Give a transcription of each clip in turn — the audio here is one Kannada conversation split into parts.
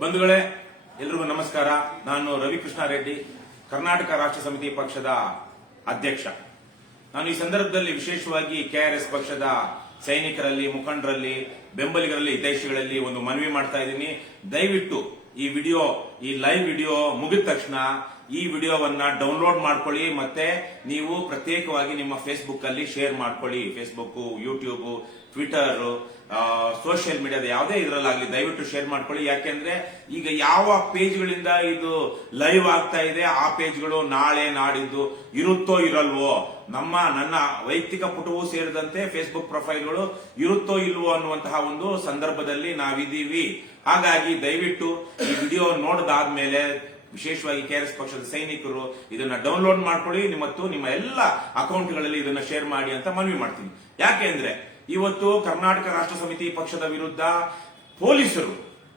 ಬಂಧುಗಳೇ, ಎಲ್ರಿಗೂ ನಮಸ್ಕಾರ. ನಾನು ರವಿಕೃಷ್ಣ ರೆಡ್ಡಿ, ಕರ್ನಾಟಕ ರಾಷ್ಟ್ರ ಸಮಿತಿ ಪಕ್ಷದ ಅಧ್ಯಕ್ಷ. ನಾನು ಈ ಸಂದರ್ಭದಲ್ಲಿ ವಿಶೇಷವಾಗಿ ಕೆಆರ್ಎಸ್ ಪಕ್ಷದ ಸೈನಿಕರಲ್ಲಿ, ಮುಖಂಡರಲ್ಲಿ, ಬೆಂಬಲಿಗರಲ್ಲಿ, ಹಿತೈಷಿಗಳಲ್ಲಿ ಒಂದು ಮನವಿ ಮಾಡ್ತಾ ಇದ್ದೀನಿ. ದಯವಿಟ್ಟು ಈ ಲೈವ್ ವಿಡಿಯೋ ಮುಗಿದ ತಕ್ಷಣ ಈ ವಿಡಿಯೋವನ್ನ ಡೌನ್ಲೋಡ್ ಮಾಡ್ಕೊಳ್ಳಿ. ಮತ್ತೆ ನೀವು ಪ್ರತ್ಯೇಕವಾಗಿ ನಿಮ್ಮ ಫೇಸ್ಬುಕ್ ಅಲ್ಲಿ ಶೇರ್ ಮಾಡ್ಕೊಳ್ಳಿ. ಫೇಸ್ಬುಕ್, ಯೂಟ್ಯೂಬ್, ಟ್ವಿಟರ್, ಸೋಷಿಯಲ್ ಮೀಡಿಯಾದ ಯಾವುದೇ ಇದರಲ್ಲಾಗಲಿ ದಯವಿಟ್ಟು ಶೇರ್ ಮಾಡ್ಕೊಳ್ಳಿ. ಯಾಕೆಂದ್ರೆ ಈಗ ಯಾವ ಪೇಜ್ಗಳಿಂದ ಇದು ಲೈವ್ ಆಗ್ತಾ ಇದೆ ಆ ಪೇಜ್ಗಳು ನಾಳೆ ನಾಡಿದ್ದು ಇರುತ್ತೋ ಇರಲ್ವೋ, ನನ್ನ ವೈಯಕ್ತಿಕ ಪುಟವೂ ಸೇರಿದಂತೆ ಫೇಸ್ಬುಕ್ ಪ್ರೊಫೈಲ್ಗಳು ಇರುತ್ತೋ ಇಲ್ವೋ ಅನ್ನುವಂತಹ ಒಂದು ಸಂದರ್ಭದಲ್ಲಿ ನಾವಿದ್ದೀವಿ. ಹಾಗಾಗಿ ದಯವಿಟ್ಟು ಈ ವಿಡಿಯೋ ನೋಡಿದಾದ್ಮೇಲೆ ವಿಶೇಷವಾಗಿ ಕೆಆರ್ಎಸ್ ಪಕ್ಷದ ಸೈನಿಕರು ಇದನ್ನ ಡೌನ್ಲೋಡ್ ಮಾಡ್ಕೊಳ್ಳಿ ಮತ್ತು ನಿಮ್ಮ ಎಲ್ಲ ಅಕೌಂಟ್ಗಳಲ್ಲಿ ಇದನ್ನ ಶೇರ್ ಮಾಡಿ ಅಂತ ಮನವಿ ಮಾಡ್ತೀನಿ. ಯಾಕೆಂದ್ರೆ ಇವತ್ತು ಕರ್ನಾಟಕ ರಾಷ್ಟ್ರ ಸಮಿತಿ ಪಕ್ಷದ ವಿರುದ್ಧ ಪೊಲೀಸರು,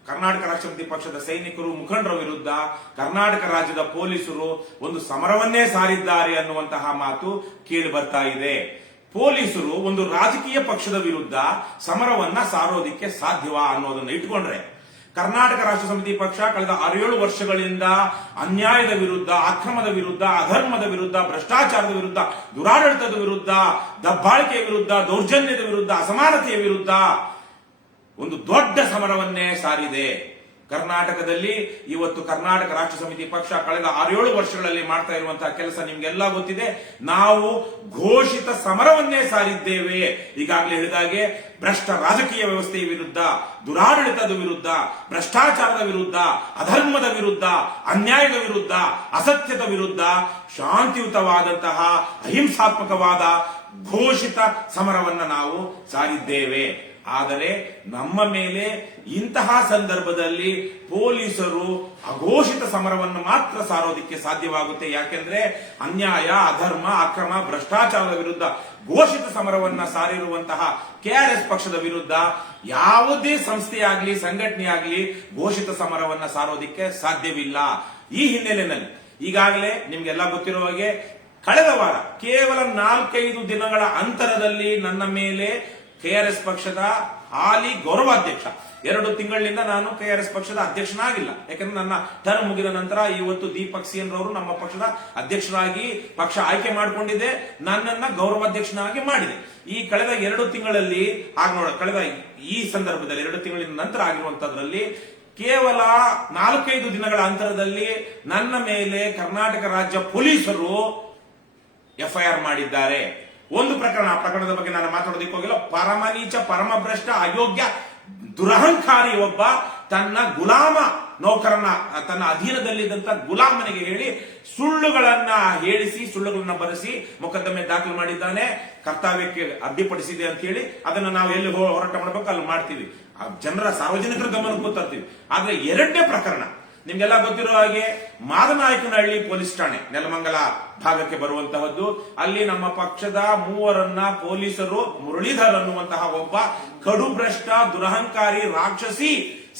ಕರ್ನಾಟಕ ರಾಷ್ಟ್ರ ಸಮಿತಿ ಪಕ್ಷದ ಸೈನಿಕರು, ಮುಖಂಡರ ವಿರುದ್ಧ ಕರ್ನಾಟಕ ರಾಜ್ಯದ ಪೊಲೀಸರು ಒಂದು ಸಮರವನ್ನೇ ಸಾರಿದ್ದಾರೆ ಅನ್ನುವಂತಹ ಮಾತು ಕೇಳಿ ಬರ್ತಾ ಇದೆ. ಪೊಲೀಸರು ಒಂದು ರಾಜಕೀಯ ಪಕ್ಷದ ವಿರುದ್ಧ ಸಮರವನ್ನ ಸಾರೋದಿಕ್ಕೆ ಸಾಧ್ಯವಾ ಅನ್ನೋದನ್ನ ಇಟ್ಕೊಂಡ್ರೆ, ಕರ್ನಾಟಕ ರಾಷ್ಟ್ರ ಸಮಿತಿ ಪಕ್ಷ ಕಳೆದ 6-7 ವರ್ಷಗಳಿಂದ ಅನ್ಯಾಯದ ವಿರುದ್ಧ, ಅಕ್ರಮದ ವಿರುದ್ಧ, ಅಧರ್ಮದ ವಿರುದ್ಧ, ಭ್ರಷ್ಟಾಚಾರದ ವಿರುದ್ಧ, ದುರಾಡಳಿತದ ವಿರುದ್ಧ, ದಬ್ಬಾಳಿಕೆಯ ವಿರುದ್ಧ, ದೌರ್ಜನ್ಯದ ವಿರುದ್ಧ, ಅಸಮಾನತೆಯ ವಿರುದ್ಧ ಒಂದು ದೊಡ್ಡ ಸಮರವನ್ನೇ ಸಾರಿದೆ. ಕರ್ನಾಟಕದಲ್ಲಿ ಇವತ್ತು ಕರ್ನಾಟಕ ರಾಷ್ಟ್ರ ಸಮಿತಿ ಪಕ್ಷ ಕಳೆದ 6-7 ವರ್ಷಗಳಲ್ಲಿ ಮಾಡ್ತಾ ಇರುವಂತಹ ಕೆಲಸ ನಿಮ್ಗೆಲ್ಲ ಗೊತ್ತಿದೆ. ನಾವು ಘೋಷಿತ ಸಮರವನ್ನೇ ಸಾರಿದ್ದೇವೆ. ಈಗಾಗಲೇ ಹೇಳಿದಾಗೆ ಭ್ರಷ್ಟ ರಾಜಕೀಯ ವ್ಯವಸ್ಥೆಯ ವಿರುದ್ಧ, ದುರಾಡಳಿತದ ವಿರುದ್ಧ, ಭ್ರಷ್ಟಾಚಾರದ ವಿರುದ್ಧ, ಅಧರ್ಮದ ವಿರುದ್ಧ, ಅನ್ಯಾಯದ ವಿರುದ್ಧ, ಅಸತ್ಯದ ವಿರುದ್ಧ ಶಾಂತಿಯುತವಾದಂತಹ ಅಹಿಂಸಾತ್ಮಕವಾದ ಘೋಷಿತ ಸಮರವನ್ನ ನಾವು ಸಾರಿದ್ದೇವೆ. ಆದರೆ ನಮ್ಮ ಮೇಲೆ ಇಂತಹ ಸಂದರ್ಭದಲ್ಲಿ ಪೊಲೀಸರು ಅಘೋಷಿತ ಸಮರವನ್ನು ಮಾತ್ರ ಸಾರೋದಿಕ್ಕೆ ಸಾಧ್ಯವಾಗುತ್ತೆ. ಯಾಕೆಂದ್ರೆ ಅನ್ಯಾಯ, ಅಧರ್ಮ, ಅಕ್ರಮ, ಭ್ರಷ್ಟಾಚಾರದ ವಿರುದ್ಧ ಘೋಷಿತ ಸಮರವನ್ನ ಸಾರಿರುವಂತಹ ಕೆಆರ್ಎಸ್ ಪಕ್ಷದ ವಿರುದ್ಧ ಯಾವುದೇ ಸಂಸ್ಥೆಯಾಗ್ಲಿ, ಸಂಘಟನೆಯಾಗ್ಲಿ ಘೋಷಿತ ಸಮರವನ್ನ ಸಾರೋದಿಕ್ಕೆ ಸಾಧ್ಯವಿಲ್ಲ. ಈ ಹಿನ್ನೆಲೆಯಲ್ಲಿ ಈಗಾಗಲೇ ನಿಮ್ಗೆಲ್ಲ ಗೊತ್ತಿರುವ ಹಾಗೆ ಕಳೆದ ವಾರ ಕೇವಲ 4-5 ದಿನಗಳ ಅಂತರದಲ್ಲಿ ನನ್ನ ಮೇಲೆ ಕೆಆರ್ಎಸ್ ಪಕ್ಷದ ಹಾಲಿ ಗೌರವಾಧ್ಯಕ್ಷ, 2 ತಿಂಗಳಿನಿಂದ ನಾನು ಕೆಆರ್ಎಸ್ ಪಕ್ಷದ ಅಧ್ಯಕ್ಷನಾಗಿಲ್ಲ. ಯಾಕಂದ್ರೆ ನನ್ನ ಟರ್ಮ್ ಮುಗಿದ ನಂತರ ಇವತ್ತು ದೀಪಕ್ ಸಿಎನ್ ರವರು ನಮ್ಮ ಪಕ್ಷದ ಅಧ್ಯಕ್ಷರಾಗಿ ಪಕ್ಷ ಆಯ್ಕೆ ಮಾಡಿಕೊಂಡಿದೆ, ನನ್ನನ್ನ ಗೌರವಾಧ್ಯಕ್ಷನಾಗಿ ಮಾಡಿದೆ. ಈ ಕಳೆದ 2 ತಿಂಗಳಲ್ಲಿ ಕಳೆದ ಈ ಸಂದರ್ಭದಲ್ಲಿ 2 ತಿಂಗಳಿನ ನಂತರ ಆಗಿರುವಂತದ್ರಲ್ಲಿ ಕೇವಲ 4-5 ದಿನಗಳ ಅಂತರದಲ್ಲಿ ನನ್ನ ಮೇಲೆ ಕರ್ನಾಟಕ ರಾಜ್ಯ ಪೊಲೀಸರು ಎಫ್ಐಆರ್ ಮಾಡಿದ್ದಾರೆ. ಒಂದು ಪ್ರಕರಣ, ಆ ಪ್ರಕರಣದ ಬಗ್ಗೆ ನಾನು ಮಾತಾಡೋದಕ್ಕೆ ಹೋಗಿಲ್ಲ. ಪರಮ ನೀಚ, ಪರಮ ಭ್ರಷ್ಟ, ಅಯೋಗ್ಯ, ದುರಹಂಕಾರಿ ಒಬ್ಬ ತನ್ನ ಗುಲಾಮ ನೌಕರನ, ತನ್ನ ಅಧೀನದಲ್ಲಿದ್ದಂತ ಗುಲಾಮನಿಗೆ ಹೇಳಿ ಸುಳ್ಳುಗಳನ್ನ ಹೇಳಿಸಿ, ಸುಳ್ಳುಗಳನ್ನ ಬರೆಸಿ ಮೊಕದ್ದಮೆ ದಾಖಲು ಮಾಡಿದ್ದಾನೆ. ಕರ್ತವ್ಯಕ್ಕೆ ಅಡ್ಡಿಪಡಿಸಿದೆ ಅಂತ ಹೇಳಿ ಅದನ್ನ ನಾವು ಎಲ್ಲಿ ಹೋರಾಟ ಮಾಡಬೇಕು ಅಲ್ಲಿ ಮಾಡ್ತೀವಿ, ಜನರ ಸಾರ್ವಜನಿಕರ ಗಮನಕ್ಕೂ ತರ್ತೀವಿ. ಆದ್ರೆ 2ನೇ ಪ್ರಕರಣ ನಿಮ್ಗೆಲ್ಲ ಗೊತ್ತಿರೋ ಹಾಗೆ ಮಾದನಾಯಕನಹಳ್ಳಿ ಪೊಲೀಸ್ ಠಾಣೆ, ನೆಲಮಂಗಲ ಭಾಗಕ್ಕೆ ಬರುವಂತಹದ್ದು. ಅಲ್ಲಿ ನಮ್ಮ ಪಕ್ಷದ 3 ಪೊಲೀಸರು ಮುರಳೀಧರ್ ಅನ್ನುವಂತಹ ಒಬ್ಬ ಕಡು ಭ್ರಷ್ಟ, ದುರಹಂಕಾರಿ, ರಾಕ್ಷಸಿ,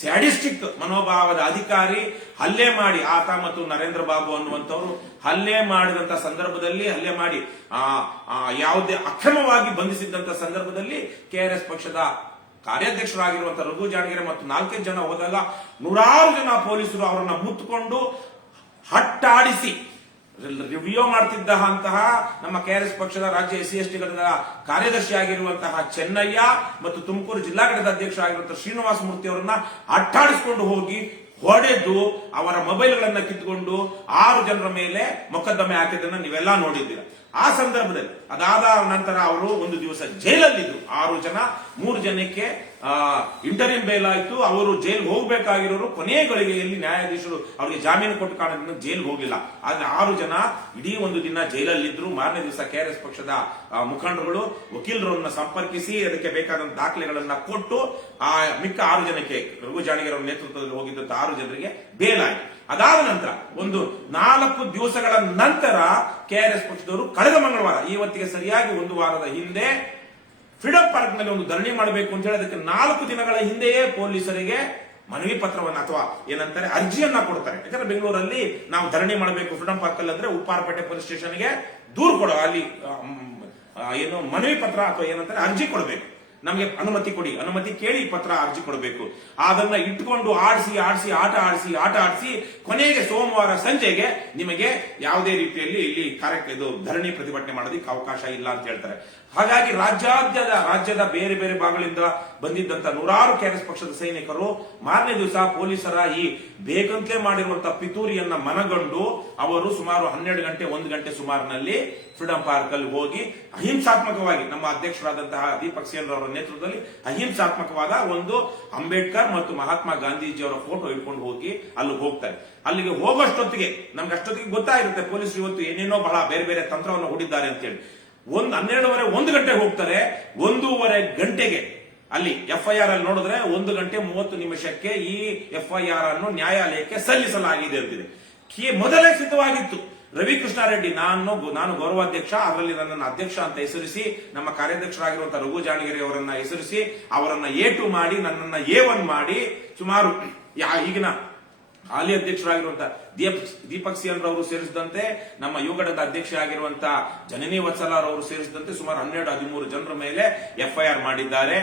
ಸ್ಯಾಡಿಸ್ಟಿಕ್ ಮನೋಭಾವದ ಅಧಿಕಾರಿ ಹಲ್ಲೆ ಮಾಡಿ, ಆತ ಮತ್ತು ನರೇಂದ್ರ ಬಾಬು ಅನ್ನುವಂಥವ್ರು ಹಲ್ಲೆ ಮಾಡಿದಂತ ಸಂದರ್ಭದಲ್ಲಿ, ಹಲ್ಲೆ ಮಾಡಿ ಯಾವುದೇ ಅಕ್ರಮವಾಗಿ ಬಂಧಿಸಿದಂತ ಸಂದರ್ಭದಲ್ಲಿ ಕೆಆರ್ಎಸ್ ಪಕ್ಷದ ಕಾರ್ಯಾಧ್ಯಕ್ಷರಾಗಿರುವಂತಹ ರಘು ಜಾಣಗೆರೆ ಮತ್ತು 4 ಜನ ಹೋದಾಗ 100 ಜನ ಪೊಲೀಸರು ಅವರನ್ನ ಮುತ್ತುಕೊಂಡು ಹಟ್ಟಾಡಿಸಿ ರಿವ್ಯೂ ಮಾಡ್ತಿದ್ದಂತಹ ನಮ್ಮ ಕೆಆರ್ಎಸ್ ಪಕ್ಷದ ರಾಜ್ಯ SC/ST ಘಟಕದ ಕಾರ್ಯದರ್ಶಿ ಆಗಿರುವಂತಹ ಚೆನ್ನಯ್ಯ ಮತ್ತು ತುಮಕೂರು ಜಿಲ್ಲಾ ಘಟಕದ ಅಧ್ಯಕ್ಷ ಆಗಿರುವಂತಹ ಶ್ರೀನಿವಾಸ ಮೂರ್ತಿ ಅವರನ್ನ ಅಟ್ಟಾಡಿಸಿಕೊಂಡು ಹೋಗಿ ಹೊಡೆದು ಅವರ ಮೊಬೈಲ್ಗಳನ್ನ ಕಿತ್ತುಕೊಂಡು 6 ಜನರ ಮೇಲೆ ಮೊಕದ್ದಮೆ ಹಾಕಿದ್ದನ್ನ ನೀವೆಲ್ಲ ನೋಡಿದ್ದೀರಾ. ಆ ಸಂದರ್ಭದಲ್ಲಿ ಅದಾದ ನಂತರ ಅವರು ಒಂದು ದಿವಸ ಜೈಲಲ್ಲಿದ್ದು 6 ಜನ, 3 ಜನಕ್ಕೆ ಇಂಟರಿಂ ಬೇಲ್ ಆಯ್ತು. ಅವರು ಜೈಲ್ಗೆ ಹೋಗಬೇಕಾಗಿರೋರು ಕೊನೆಯ ಗಳಿಗೆಯಲ್ಲಿ ನ್ಯಾಯಾಧೀಶರು ಅವರಿಗೆ ಜಾಮೀನು ಕೊಟ್ಟು ಕಾರಣದಿಂದ ಜೈಲ್ಗೆ ಹೋಗಿಲ್ಲ. ಆದ್ರೆ 6 ಜನ ಇಡೀ ಒಂದು ದಿನ ಜೈಲಲ್ಲಿದ್ರು. ಮಾರನೇ ದಿವಸ ಕೆಆರ್ಎಸ್ ಪಕ್ಷದ ಮುಖಂಡರುಗಳು ವಕೀಲರನ್ನ ಸಂಪರ್ಕಿಸಿ ಅದಕ್ಕೆ ಬೇಕಾದಂತ ದಾಖಲೆಗಳನ್ನ ಕೊಟ್ಟು ಆ ಮಿಕ್ಕ 6 ಜನಕ್ಕೆ, ರಘು ಜಾಣಗೆರೆ ಅವರ ನೇತೃತ್ವದಲ್ಲಿ ಹೋಗಿದ್ದಂತ 6 ಜನರಿಗೆ ಬೇಲ್ ಆಯ್ತು. ಅದಾದ ನಂತರ ಒಂದು 4 ದಿವಸಗಳ ನಂತರ ಕೆಆರ್ಎಸ್ ಪಕ್ಷದವರು ಕಳೆದ ಮಂಗಳವಾರ, ಇವತ್ತಿಗೆ ಸರಿಯಾಗಿ 1 ವಾರದ ಹಿಂದೆ ಫ್ರೀಡಂ ಪಾರ್ಕ್ ನಲ್ಲಿ ಒಂದು ಧರಣಿ ಮಾಡಬೇಕು ಅಂತ ಹೇಳಿ ಅದಕ್ಕೆ 4 ದಿನಗಳ ಹಿಂದೆಯೇ ಪೊಲೀಸರಿಗೆ ಮನವಿ ಪತ್ರವನ್ನ ಅಥವಾ ಏನಂತಾರೆ ಅರ್ಜಿಯನ್ನ ಕೊಡ್ತಾರೆ. ಯಾಕಂದ್ರೆ ಬೆಂಗಳೂರಲ್ಲಿ ನಾವು ಧರಣಿ ಮಾಡಬೇಕು ಫ್ರೀಡಂ ಪಾರ್ಕ್ ಅಲ್ಲಿ ಅಂದ್ರೆ ಉಪ್ಪಾರಪೇಟೆ ಪೊಲೀಸ್ ಸ್ಟೇಷನ್ಗೆ ದೂರು ಕೊಡೋ, ಅಲ್ಲಿ ಏನು ಮನವಿ ಪತ್ರ ಅಥವಾ ಏನಂತಾರೆ ಅರ್ಜಿ ಕೊಡಬೇಕು. ನಮಗೆ ಅನುಮತಿ ಕೊಡಿ, ಅನುಮತಿ ಕೇಳಿ ಪತ್ರ ಅರ್ಜಿ ಕೊಡಬೇಕು. ಅದನ್ನ ಇಟ್ಕೊಂಡು ಆಡಿಸಿ ಆಟ ಆಡಿಸಿ ಕೊನೆಗೆ ಸೋಮವಾರ ಸಂಜೆಗೆ ನಿಮಗೆ ಯಾವುದೇ ರೀತಿಯಲ್ಲಿ ಇಲ್ಲಿ ಇದು ಧರಣಿ ಪ್ರತಿಭಟನೆ ಮಾಡೋದಕ್ಕೆ ಅವಕಾಶ ಇಲ್ಲ ಅಂತ ಹೇಳ್ತಾರೆ. ಹಾಗಾಗಿ ರಾಜ್ಯದ ಬೇರೆ ಬೇರೆ ಭಾಗಗಳಿಂದ ಬಂದಿದ್ದಂತ ನೂರಾರು ಕೆಆರ್ಎಸ್ ಪಕ್ಷದ ಸೈನಿಕರು ಮಾರನೇ ದಿವಸ ಪೊಲೀಸರ ಈ ಬೇಕಂತಲೇ ಮಾಡಿರುವಂತಹ ಪಿತೂರಿಯನ್ನ ಮನಗಂಡು ಅವರು ಸುಮಾರು 12 ಗಂಟೆ 1 ಗಂಟೆ ಸುಮಾರಿನಲ್ಲಿ ಫ್ರೀಡಂ ಪಾರ್ಕ್ ಅಲ್ಲಿ ಹೋಗಿ ಅಹಿಂಸಾತ್ಮಕವಾಗಿ ನಮ್ಮ ಅಧ್ಯಕ್ಷರಾದಂತಹ ದೀಪಕ್ ಸೇನ್ ಅವರ ನೇತೃತ್ವದಲ್ಲಿ ಅಹಿಂಸಾತ್ಮಕವಾದ ಒಂದು ಅಂಬೇಡ್ಕರ್ ಮತ್ತು ಮಹಾತ್ಮ ಗಾಂಧೀಜಿಯವರ ಫೋಟೋ ಇಟ್ಕೊಂಡು ಹೋಗಿ ಅಲ್ಲಿ ಹೋಗ್ತಾರೆ. ಅಲ್ಲಿಗೆ ಹೋಗೋಷ್ಟೊತ್ತಿಗೆ ನಮ್ಗೆ ಅಷ್ಟೊತ್ತಿಗೆ ಗೊತ್ತಾಗಿರುತ್ತೆ ಪೊಲೀಸರು ಇವತ್ತು ಏನೇನೋ ಬಹಳ ಬೇರೆ ಬೇರೆ ತಂತ್ರವನ್ನು ಹೂಡಿದ್ದಾರೆ ಅಂತೇಳಿ. 12:30 1 ಗಂಟೆಗೆ ಹೋಗ್ತಾರೆ. 1:30 ಗಂಟೆಗೆ ಅಲ್ಲಿ ಎಫ್ಐಆರ್ ಅಲ್ಲಿ ನೋಡಿದ್ರೆ 1 ಗಂಟೆ 30 ನಿಮಿಷಕ್ಕೆ ಈ ಎಫ್ಐಆರ್ ಅನ್ನು ನ್ಯಾಯಾಲಯಕ್ಕೆ ಸಲ್ಲಿಸಲಾಗಿದೆ ಅಂತಿದೆ. ಮೊದಲೇ ಸಿದ್ಧವಾಗಿತ್ತು. ರವಿಕೃಷ್ಣಾರೆಡ್ಡಿ ನಾನು ಗೌರವಾಧ್ಯಕ್ಷ, ಅದರಲ್ಲಿ ನನ್ನನ್ನು ಅಧ್ಯಕ್ಷ ಅಂತ ಹೆಸರಿಸಿ ನಮ್ಮ ಕಾರ್ಯಾಧ್ಯಕ್ಷರಾಗಿರುವಂತಹ ರಘು ಜಾಣಗೆರೆ ಅವರನ್ನ ಹೆಸರಿಸಿ ಅವರನ್ನ A2 ಮಾಡಿ ನನ್ನನ್ನ A1 ಮಾಡಿ ಸುಮಾರು ಈಗಿನ ಹಾಲಿ ಅಧ್ಯಕ್ಷರಾಗಿರುವಂತಹ ದೀಪಕ್ ಸೇನ್ ರವರು ಸೇರಿಸಿದಂತೆ ನಮ್ಮ ಯುವಘಟಕದ ಅಧ್ಯಕ್ಷ ಆಗಿರುವಂತಹ ಜನನಿ ವತ್ಸಲ ಅವರು ಸೇರಿಸಿದಂತೆ ಸುಮಾರು 12-13 ಜನರ ಮೇಲೆ ಎಫ್ಐಆರ್ ಮಾಡಿದ್ದಾರೆ.